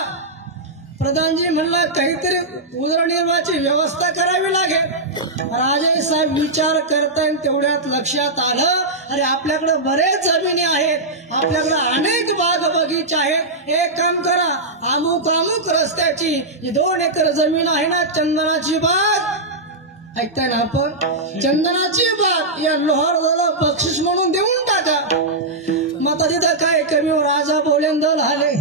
प्रधानजी म्हणला, काहीतरी उदरनिर्वाहाची व्यवस्था करावी लागेल. राजे साहेब विचार करताय, तेवढ्यात लक्षात आलं, अरे आपल्याकडे बरेच जमिनी आहेत, आपल्याकडे अनेक बाग बगीचे आहेत. एक काम करा, अमुक रस्त्याची 2 एकर जमीन आहे ना, चंदनाची बाग, ऐकताय ना आपण, चंदनाची बाग या लोहार दादा बक्षीस म्हणून देऊन टाका. मग तिथं काय कमी राजा बोलेंदल आले.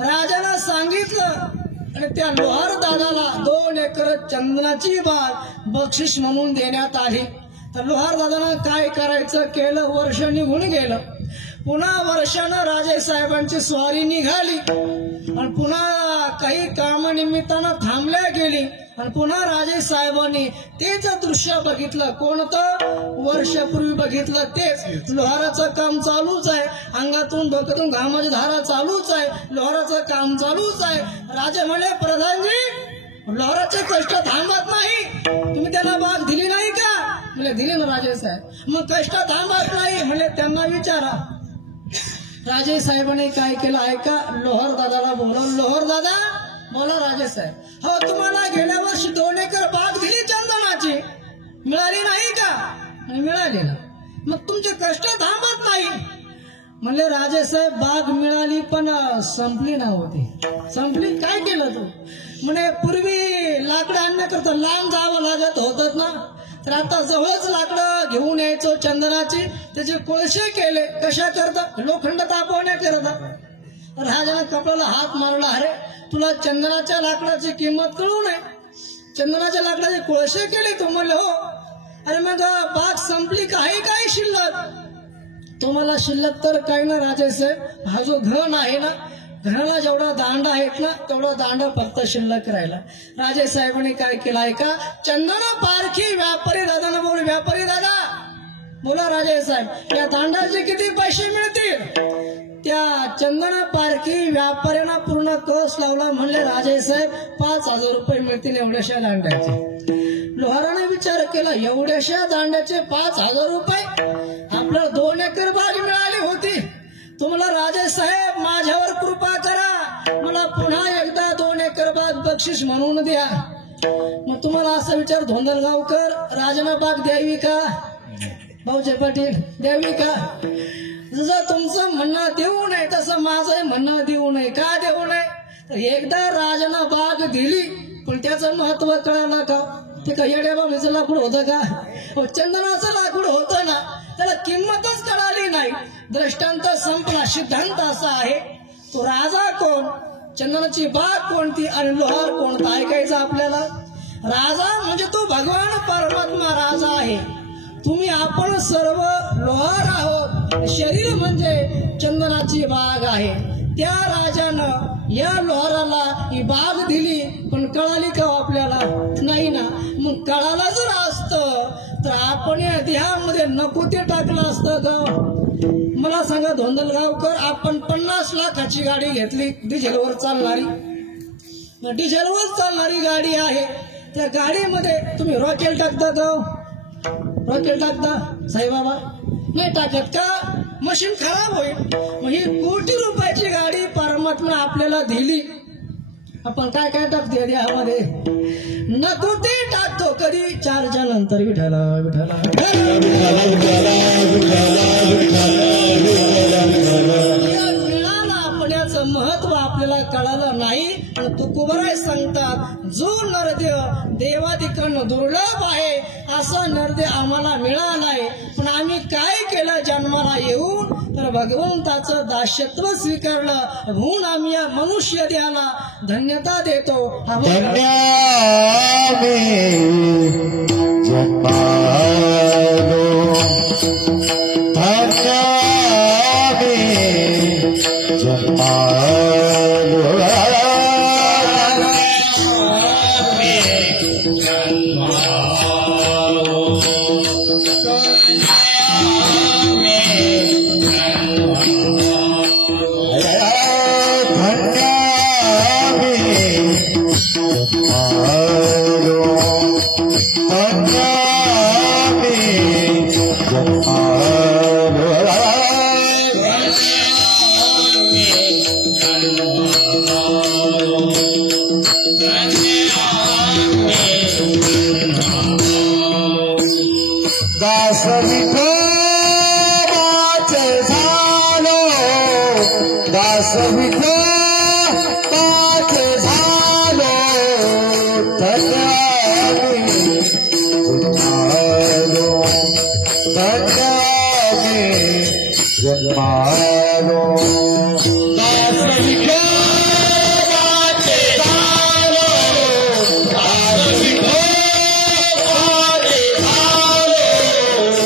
राजाला सांगितलं आणि त्या लोहार दादाला 2 एकर चंदनाची बाग बक्षीस म्हणून देण्यात आली. तर लोहार दादानं काय करायचं केलं, वर्ष निघून गेलं. पुन्हा वर्षानं राजे साहेबांची स्वारी निघाली आणि पुन्हा काही कामानिमित्तानं थांबल्या गेली आणि पुन्हा राजे साहेबांनी तेच दृश्य बघितलं. कोणतं? वर्षापूर्वी बघितलं तेच. लोहाराचं काम चालूच आहे, अंगातून डोक्यातून घामाची धारा चालूच आहे, लोहाराचं काम चालूच आहे. राजे म्हणे, प्रधानजी लोहाराचे कष्ट थांबत नाही, तुम्ही त्यांना बाग दिली नाही का? म्हणजे दिली ना राजे साहेब. मग कष्ट थांबत नाही म्हणजे त्यांना विचारा. राजे साहेबांनी काय केलं ऐका, लोहार दादाला बोलवलं. लोहार दादा बोला. राजे साहेब, हो तुम्हाला गेल्या वर्षी 2 एकर बाग दिली चंदनाची, मिळाली नाही का? मिळाली ना, मग तुमचे कष्ट थांबत नाही. म्हणले राजे साहेब, बाग मिळाली पण संपली नव्हती. संपली? काय केलं तू? म्हणे पूर्वी लाकडं आणण्याकरता लांब जावं लागत होतं ना, तर आता जवळच लाकडं घेऊन यायचो चंदनाची, त्याचे कोळसे केले. कशा करता? लोखंड तापवण्याकरता. राजाने कपड्याला हात मारला, अरे तुला चंदनाच्या लाकडाची किंमत कळू नये, चंदनाच्या लाकडाचे कोळसे केले तू? म्हणले हो. अरे मग बाग संपली, काही काही शिल्लक? तुम्हाला शिल्लक तर काही ना राजे साहेब, हा जो घन आहे ना, घराला जेवढा दांडा आहेत ना, तेवढा दांडा फक्त शिल्लक राहिला. राजे साहेबांनी काय केलं ऐका, चंदना पारखी व्यापारी दादांना बोल. व्यापारी दादा बोला. राजे साहेब, या दांडाचे किती पैसे मिळतील? त्या चंदना पारखी व्यापाऱ्यांना पूर्ण कस लावला. म्हणले राजे साहेब 5,000 रुपये मिळतील एवढ्याशा दांड्याचे. लोहाराने विचार केला, एवढ्याशा दांड्याचे 5,000 रुपये? आपल्याला 2 एकर बाग मिळाली होती. तुम्हाला राजे साहेब माझ्यावर कृपा करा, मला पुन्हा एकदा 2 एकर बाग बक्षीस म्हणून द्या. मग तुम्हाला असा विचार, धोंडलगावकर राजांना बाग द्यावी का? भाऊसाहेब पाटील द्यावी का? जसं तुमचं म्हणणं देऊ नये तसं माझं म्हणणं देऊ नये. का देऊ नये? तर एकदा राजानं बाग दिली पण त्याचं महत्व कळालं का? ते का येड्या बाबीचं लाकूड होतं का? चंदनाचं लाकूड होतं ना, त्याला किंमतच कळाली नाही. दृष्टांत संपला. सिद्धांत असा आहे, तो राजा कोण, चंदनाची बाग कोणती आणि लोहार कोणता ऐकायचं आपल्याला. राजा म्हणजे तो भगवान परमात्मा राजा आहे. तुम्ही आपण सर्व लोहार आहोत. शरीर म्हणजे चंदनाची बाग आहे. त्या राजानं या लोहाराला ही बाग दिली पण कळाली का आपल्याला? नाही ना. मग कळाला जर असतं तर आपण या देहामध्ये नको ते टाकलं असतं का? मला सांगा धोंडलगावकर, आपण 50 लाखाची गाडी घेतली, डिझेलवर चालणारी गाडी आहे. त्या गाडीमध्ये तुम्ही रॉकेल टाकता का? रॉकेल टाकता साईबाबा? नाही टाकत का? मशीन खराब होईल. मग ही कोटी रुपयाची गाडी परमात्मा आपल्याला दिली, आपण काय काय टाकतो देहामध्ये? नको ते टाकतो. कधी 4च्या नंतर विठाला विठाला मिळाला, पण याचं महत्व आपल्याला कळालं नाही. तुकोबराय सांगतात, जो नरदेव देवाधिकन दुर्लभ आहे असा नरदेव आम्हाला मिळालाय, पण आम्ही काय केलं? जन्म येऊन तर भगवंताचं दास्यत्व स्वीकारलं म्हणून आम्ही या मनुष्य देहाला धन्यता देतो. धन्य मी जन्मालो, धन्य मी जन्मालो, दास विठोबाचे झालो, दास विठोबाचे झालो, धन्य मी जन्मालो, धन्य मी जन्मालो. दास विठोबाचे झालो, दास विठोबाचे झालो, धन्य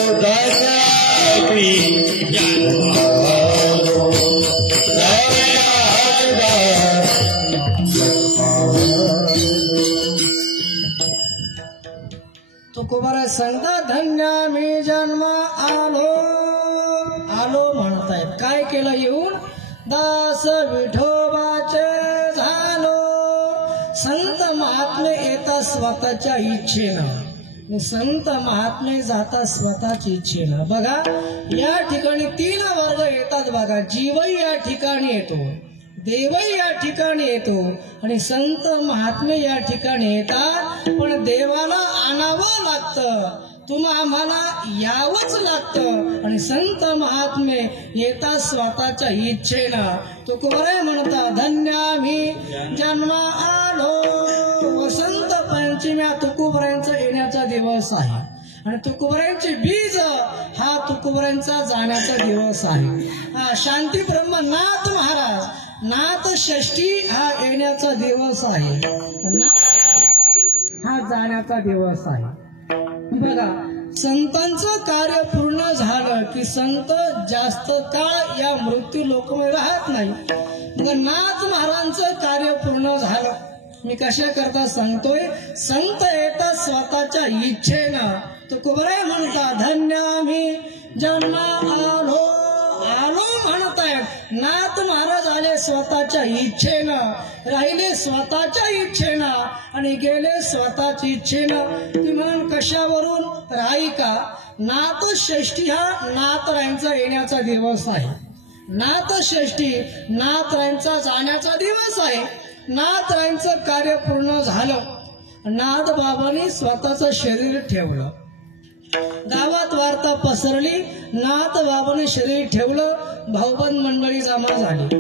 मी जन्मालो, धन्य तुकोबारा सांगता धन्य मी जन्म आलो. आलो म्हणतायत काय केलं येऊन दास विठोबाचे झालो. संत महात्मे येतात स्वतःच्या इच्छेनं, संत महात्मे जातात स्वतःच्या इच्छेनं. बघा या ठिकाणी 3 वर्ग येतात बघा. जीवही या ठिकाणी येतो, देवही या ठिकाणी येतो आणि संत महात्मे या ठिकाणी येतात. पण देवाला आणावं लागतं, आम्हाला यावंच लागतं. आणि संत महात्मे येतात स्वतःच्या इच्छेनं. तुकोबारा म्हणता धन्य मी जन्म आलो. वसंत पंचम्या तुकोबारांचा येण्याचा दिवस आहे आणि तुकोबारांचे बीज हा तुकोबारांचा जाण्याचा दिवस आहे. शांती ब्रह्मनाथ महाराज नाथ षष्ठी हा येण्याचा दिवस आहे, हा जाण्याचा दिवस आहे. बघा संतांचं कार्य पूर्ण झालं की संत जास्त काळ या मृत्यू लोकमध्ये राहत नाही. नाथ महाराजांचं कार्य पूर्ण झालं. मी कशा करता सांगतोय, संत येतात स्वतःच्या इच्छेनं. तुकोबारा म्हणता धन्य मी जन्म आलो. आलो म्हणतायत नाथ महाराज आले स्वतःच्या इच्छेनं, राहिले स्वतःच्या इच्छेनं आणि गेले स्वतःच्या इच्छेनं. ती म्हणून कशावरून तर ऐका, नाथ षष्ठी हा नाथरायांचा येण्याचा दिवस आहे. नाथ षष्ठी नाथरायांचा जाण्याचा दिवस आहे. नाथरायांचं कार्य पूर्ण झालं. नाथ बाबांनी स्वतःचं शरीर ठेवलं. गावात वार्ता पसरली, नाथ बाबाने शरीर ठेवलं. भाऊबंद मंडळी जमा झाली,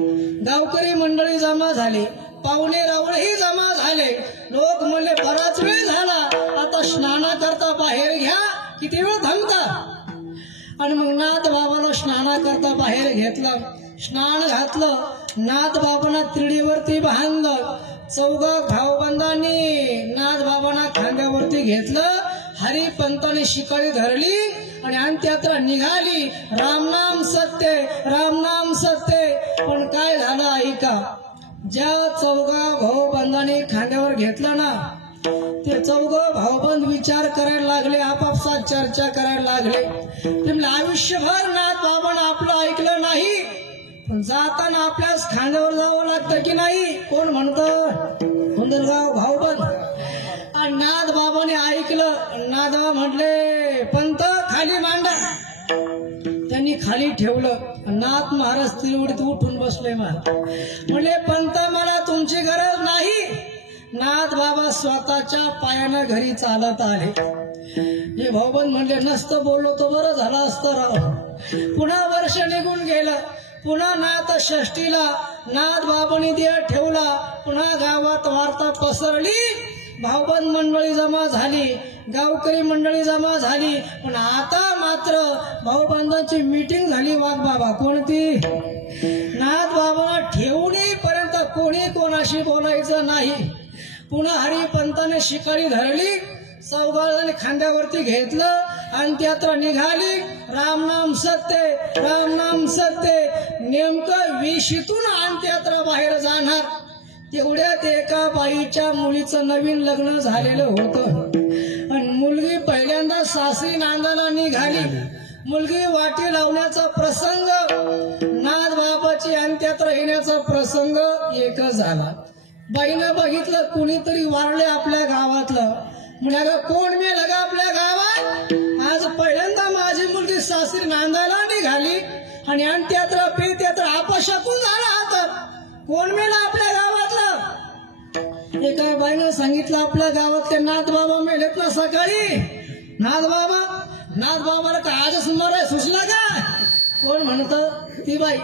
गावकरी मंडळी जमा झाली, पाहुणे रावळही जमा झाले. लोक म्हणले बराच वेळ झाला, आता स्नाना करता बाहेर घ्या. किती वेळ थांबता? आणि मग नाथ बाबाला स्नाना करता बाहेर घेतलं, स्नान घातलं. नाथ बाबांना त्रिडीवरती बांधलं. 4 भाऊबंदांनी नाथ बाबांना खांद्यावरती घेतलं. हरिपंताने शिकारी धरली आणि अंत्ययात्रा निघाली. रामनाम सत्य, रामनाम सत्य. पण काय झालं ऐका, ज्या 4 भाऊबंदांनी खांद्यावर घेतलं ना, ते 4 भाऊबंद विचार करायला लागले, आपापसात चर्चा करायला लागले. ते आयुष्यभर नाथ बाबांना आपलं ऐकलं नाही, पण जाताना आपल्याच खांद्यावर जावं लागतं की नाही. कोण म्हणतं? कुंदलगाव भाऊबंद. आणि नाथ बाबाने ऐकलं. नाथ बाबा म्हटले पंत खाली मांडा. त्यांनी खाली ठेवलं. नाथ महाराज तिरुवडीत उठून बसले. म्हणले पंत मला तुमची गरज नाही. नाथ बाबा स्वतःच्या पायानं घरी चालत आले. हे भाऊबंद म्हणले नसतं बोललो तर बरं झालं असतं राव. पुन्हा वर्ष निघून गेलं. पुन्हा नाथ षष्टीला नाथ बाबांनी देह ठेवला. पुन्हा गावात वार्ता पसरली. भाऊबंद मंडळी जमा झाली, गावकरी मंडळी जमा झाली, पण आता मात्र भाऊबंदांची मीटिंग झाली. वाघबाबा कोणती? नाथबाबा ठेवणीपर्यंत कोणी कोणाशी बोलायचं नाही. पुन्हा हरिपंताने शिकारी धरली, चौघांनी खांद्यावरती घेतलं आणि यात्रा निघाली. रामनाम सत्य, रामनाम सत्य. नेमकं 20तून अंत्ययात्रा बाहेर जाणार. तेवढ्यात एका बाईच्या मुलीचं नवीन लग्न झालेलं होतं आणि मुलगी पहिल्यांदा सासरी नांदाला निघाली. मुलगी वाटी लावण्याचा प्रसंग, नाथबाबाची अंत्ययात्रा येण्याचा प्रसंग एकच झाला. बाईनं बघितलं कुणीतरी वारले आपल्या गावातलं. म्हणाला कोण मेलं का आपल्या गावात? आज पहिल्यांदा माझी मुलगी सासरी नांदाला निघाली आणि अंत्ययात्रा पेटयात्रा अपशकून झाला होता. कोण मेलं आपल्या गावातलं? एका बाईनं सांगितलं आपल्या गावातले नाथबाबा मेलेत ना सकाळी. नाथबाबाला का आजच मराय सुचला का? कोण म्हणत? ती बाई.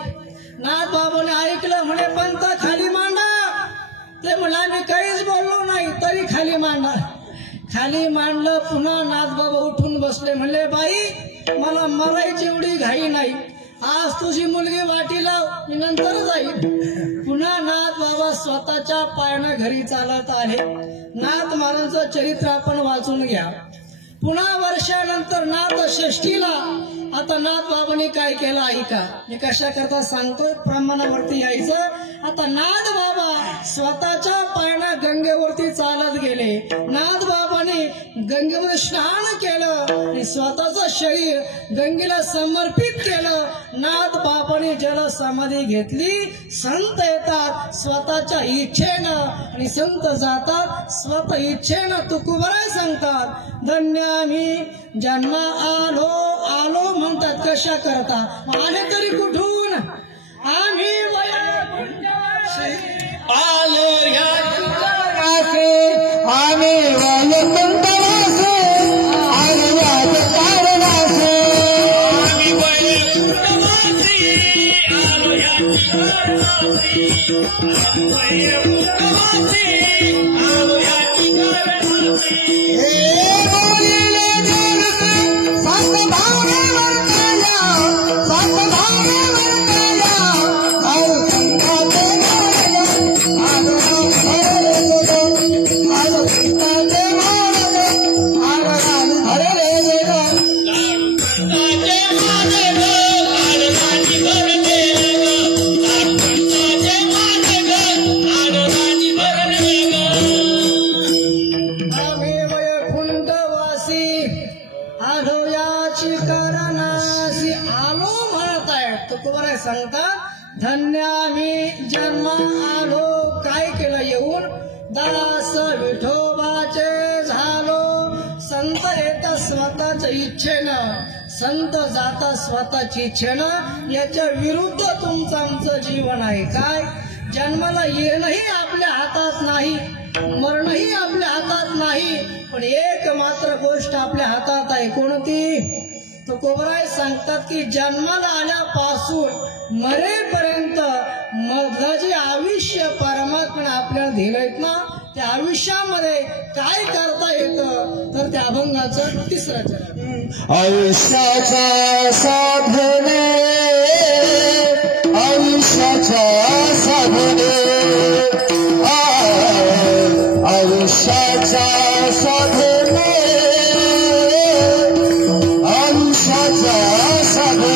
नाथबाबाने ऐकलं, म्हणे पंत खाली मांडा. ते म्हणा मी काहीच बोललो नाही, तरी खाली मांडा. खाली मांडलं. पुन्हा नाथबाबा उठून बसले. म्हणले बाई मला मरायची एवढी घाई नाही, आज तुझी मुलगी वाटी लाव, मी नंतर जाईल. पुन्हा नाथबाबा स्वतःच्या पायानं घरी चालत आले. नाथ महाराजांचं चरित्र आपण वाचून घ्या. पुन्हा वर्षानंतर नाथ षष्टीला आता नाथबाबांनी काय केलं ऐका. मी कशा करता सांगतोय, प्रमाणावरती यायचं. आता नाथबाबा स्वतःच्या पायानं गंगेवरती चालत गेले. नाथबाबांनी गंगेमध्ये स्नान केलं आणि स्वतःचं शरीर गंगेला समर्पित केलं. नाथबाबांनी जल समाधी घेतली. संत येतात स्वतःच्या इच्छेनं आणि संत जातात स्वतः इच्छेनं. तुकोबाराय सांगतात, धन्य मी जन्म आलो आलो म्हणतात. कशा करता? आले तरी कुठून? आम्ही वैकुंठवासी आलो या तुकारासे, आम्ही वैकुंठवासी, आलो या तुकारासे, आम्ही वैकुंठवासी, आलो या तुकारासे, वैकुंठवासी, आलो या तुकारासे. सांगतात धन्य आम्ही जन्म आलो. काय केलं येऊन? दास विठोबाचे झालो. संत येतात स्वतःच्या इच्छेनं, संत जातात स्वतःची इच्छेनं. याच्या विरुद्ध तुमचं आमचं जीवन आहे. काय? जन्माला येणंही आपल्या हातात नाही, मरणही आपल्या हातात नाही, पण एक मात्र गोष्ट आपल्या हातात आहे. कोणती? तुकोबाराय सांगतात की जन्माला आल्यापासून मरेपर्यंत मधलं जे आयुष्य परमात्म्याने आपल्याला दिलंय ना, त्या आयुष्यामध्ये काय करता येतं तर त्या अभंगाचं तिसरं चरण. आयुष्याच्या साधने, आयुष्याच्या साधने, आयुष्याच्या साधने, आयुष्याच्या साधने.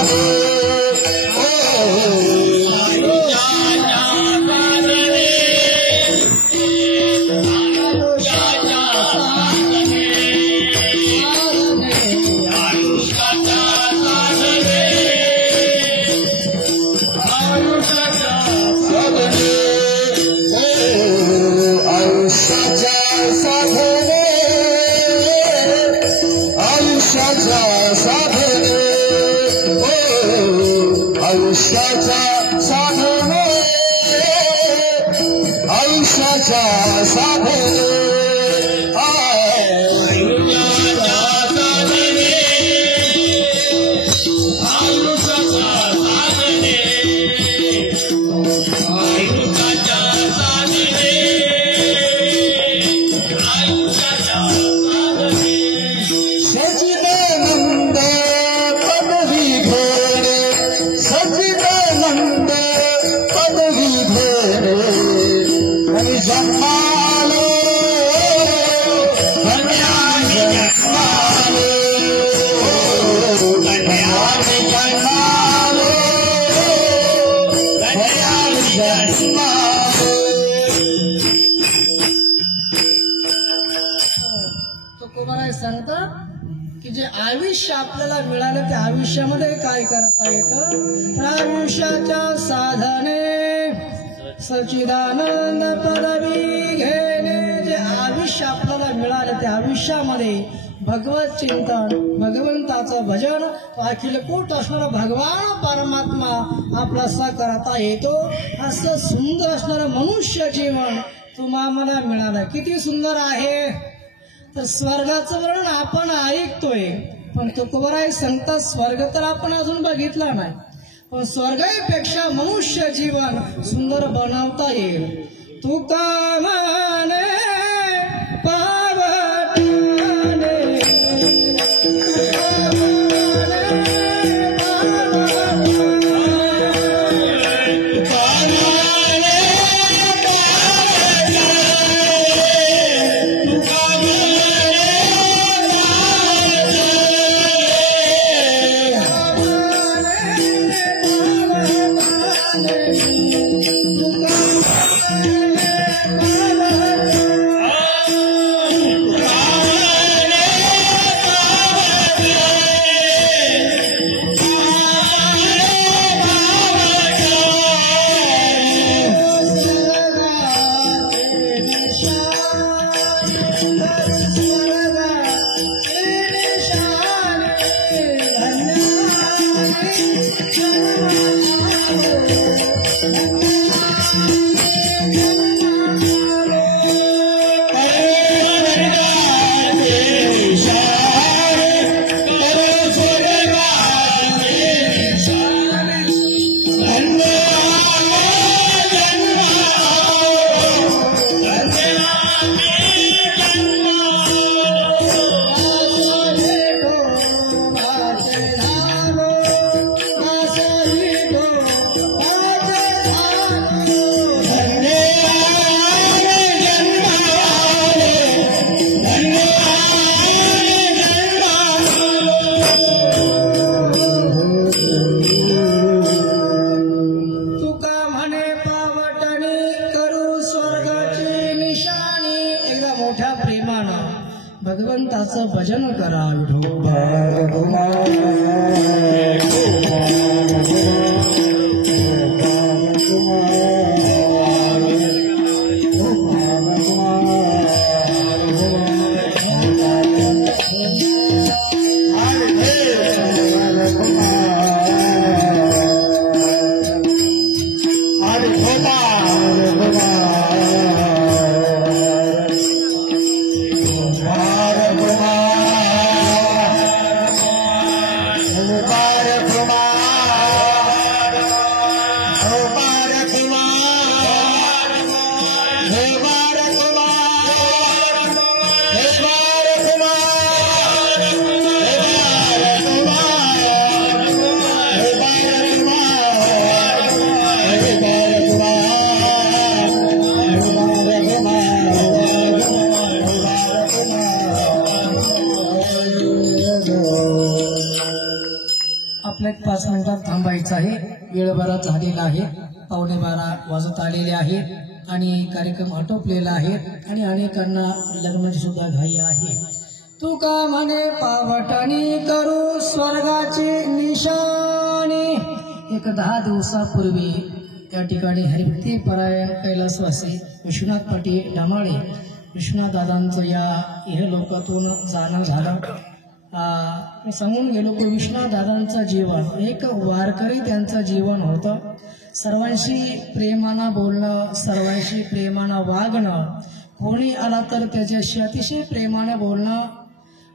I की जे आयुष्य आपल्याला मिळालं त्या आयुष्यामध्ये काय करता येतं, तर आयुष्याच्या साधने सच्चिदानंद पदवी घेणे. जे आयुष्य आपल्याला मिळालं त्या आयुष्यामध्ये भगवत चिंतन, भगवंताचं भजन, अखिलकूट असणारा भगवान परमात्मा आपला करता येतो. असं सुंदर असणारं मनुष्य जीवन तुम्हाला मिळालं. किती सुंदर आहे. तर स्वर्गाचं वर्णन आपण ऐकतोय, पण तुकोबराय सांगतात स्वर्ग तर आपण अजून बघितला नाही, पण स्वर्गापेक्षा मनुष्य जीवन सुंदर बनवता येईल. तुका म्हणे भगवंताचं भजन करा. आपल्या 5 मिनिटात थांबायचं आहे. वेळ बराच झालेला आहे, 11:15 वाजत आलेले आहेत आणि कार्यक्रम आटोपलेला आहे आणि अनेकांना लग्नाची सुद्धा घाई आहे. तुका म्हणे पावटणी करू स्वर्गाची निशाणी. एक 10 दिवसापूर्वी या ठिकाणी हरिभक्ती परायण कैलासवासी विश्वनाथ पाटील डामाळे विश्वनाथ दादांचं या इहलोकातून जाणं झालं. मी सांगून गेलो की विश्वनाथ दादांचं जीवन एक वारकरी त्यांचं जीवन होतं. सर्वांशी प्रेमानं बोलणं, सर्वांशी प्रेमानं वागणं, कोणी आला तर त्याच्याशी अतिशय प्रेमानं बोलणं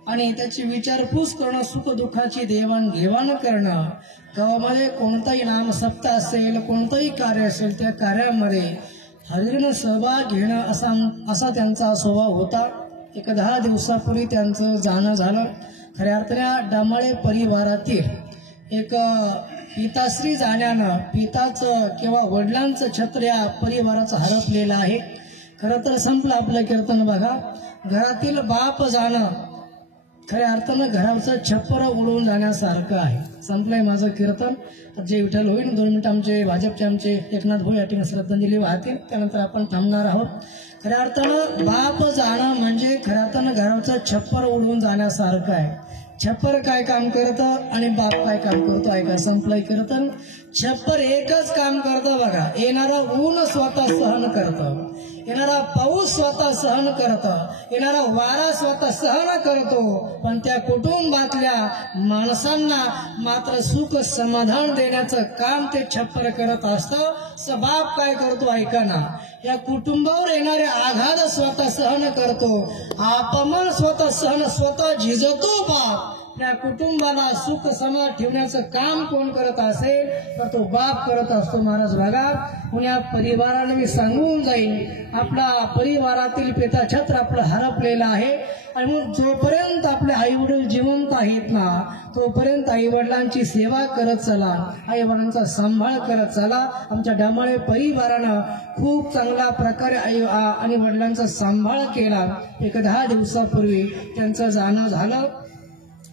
आणि त्याची विचारपूस करणं, सुखदुःखाची देवाणघेवाण करणं. गावामध्ये कोणताही नाम सप्ताह असेल, कोणतंही कार्य असेल, त्या कार्यामध्ये हरिण सहभाग घेणं असा त्यांचा स्वभाव होता. एक 10 दिवसापूर्वी त्यांचं जाणं झालं. खऱ्या अर्थाने डामाळे परिवारातील एक पिताश्री जाण्यानं पिताचं किंवा वडिलांचं छत्र या परिवाराचं हरपलेलं आहे. खरं तर संपलं आपलं कीर्तन. बघा, घरातील बाप जाणं खऱ्या अर्थानं घराचं छप्पर उडवून जाण्यासारखं आहे. संपलंय माझं कीर्तन. तर जे विठ्ठल होईल 2 मिनिटं आमचे भाजपचे आमचे एकनाथ भाऊ या ठिकाणी श्रद्धांजली वाहतील, त्यानंतर आपण थांबणार आहोत. खऱ्या अर्थानं बाप जाणं म्हणजे खऱ्या अर्थानं घराचं छप्पर उडवून जाण्यासारखं आहे. छप्पर काय काम करतं आणि बाप काय काम करतो ऐका संपलंय करतं. छप्पर एकच काम करतं बघा. येणारा ऊन स्वतः सहन करतं, येणारा पाऊस स्वतः सहन करतं, येणारा वारा स्वतः सहन करतो. पण त्या कुटुंबातल्या माणसांना मात्र सुख समाधान देण्याचं काम ते छप्पर करत असतं. बाप काय करतो ऐका ना, या कुटुंबावर येणारे आघात स्वतः सहन करतो, अपमान स्वतः सहन स्वतः झिजतो बाप. त्या कुटुंबाला सुख समाधान ठेवण्याचं काम कोण करत असेल तर तो बाप करत असतो. महाराज बघा, पुण्या परिवाराने मी सांगून जाईल, आपला परिवारातील पिताछत्र आपलं हरपलेलं आहे. आणि मग जोपर्यंत आपले आई वडील जिवंत आहेत ना, तोपर्यंत आई वडिलांची सेवा करत चला, आई वडिलांचा सांभाळ करत चला. आमच्या डमाळे परिवारानं खूप चांगल्या प्रकारे आई आणि वडिलांचा सांभाळ केला. एक 10 दिवसापूर्वी त्यांचं जाणं झालं.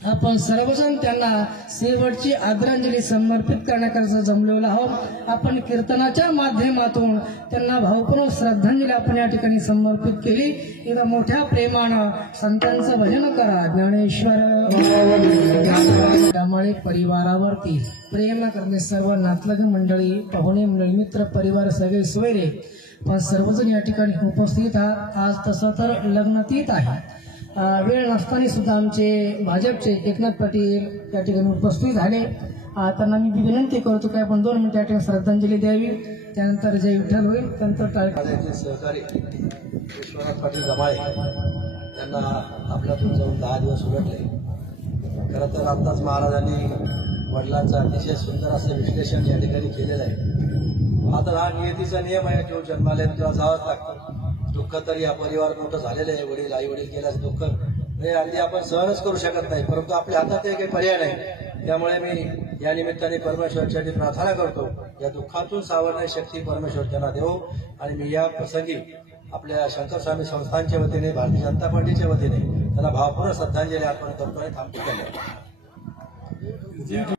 आपण सर्वजण त्यांना शेवटची आदरांजली समर्पित करण्याकरता जमलेलो आहोत. आपण कीर्तनाच्या माध्यमातून त्यांना भावपूर्ण श्रद्धांजली आपण या ठिकाणी समर्पित केली. इथं मोठ्या प्रेमानं संतांचं भजन करा. ज्ञानेश्वर डमाळे परिवारावरती प्रेम करणे सर्व नातलग मंडळी, पाहुणे मंडळी, मित्र परिवार सगळे सोयरे पण सर्वजण या ठिकाणी उपस्थित आहात. आज तसं तर लग्नतीत आहे. वेळ नसताना सुद्धा आमचे भाजपचे एकनाथ पाटील या ठिकाणी उपस्थित झाले. त्यांना मी विनंती करतो की आपण 2 मिनिट या ठिकाणी श्रद्धांजली द्यावी. त्यानंतर जय विठ्ठल होईल. त्यानंतर सहकारी विश्वनाथ पाटील जमाळे यांना आपल्यातून जाऊन 10 दिवस उलटले. खरं तर आत्ताच महाराजांनी वडिलांचं अतिशय सुंदर असं विश्लेषण या ठिकाणी केलेलं आहे. आता हा नियतीचा नियम आहे, जो जन्माला तेव्हा जावंच लागतं. दुःख तर या परिवार मोठं झालेलं आहे. वडील आई वडील गेल्यास दुःख हे अगदी आपण सहनच करू शकत नाही, परंतु आपल्या हातात काही पर्याय नाही. त्यामुळे मी या निमित्ताने परमेश्वराची प्रार्थना करतो, या दुःखातून सावरण्याची शक्ती परमेश्वर त्यांना देवो. आणि मी या प्रसंगी आपल्या शंकर स्वामी संस्थानच्या वतीने, भारतीय जनता पार्टीच्या वतीने त्यांना भावपूर्ण श्रद्धांजली अर्पण करतो आणि थांबतो.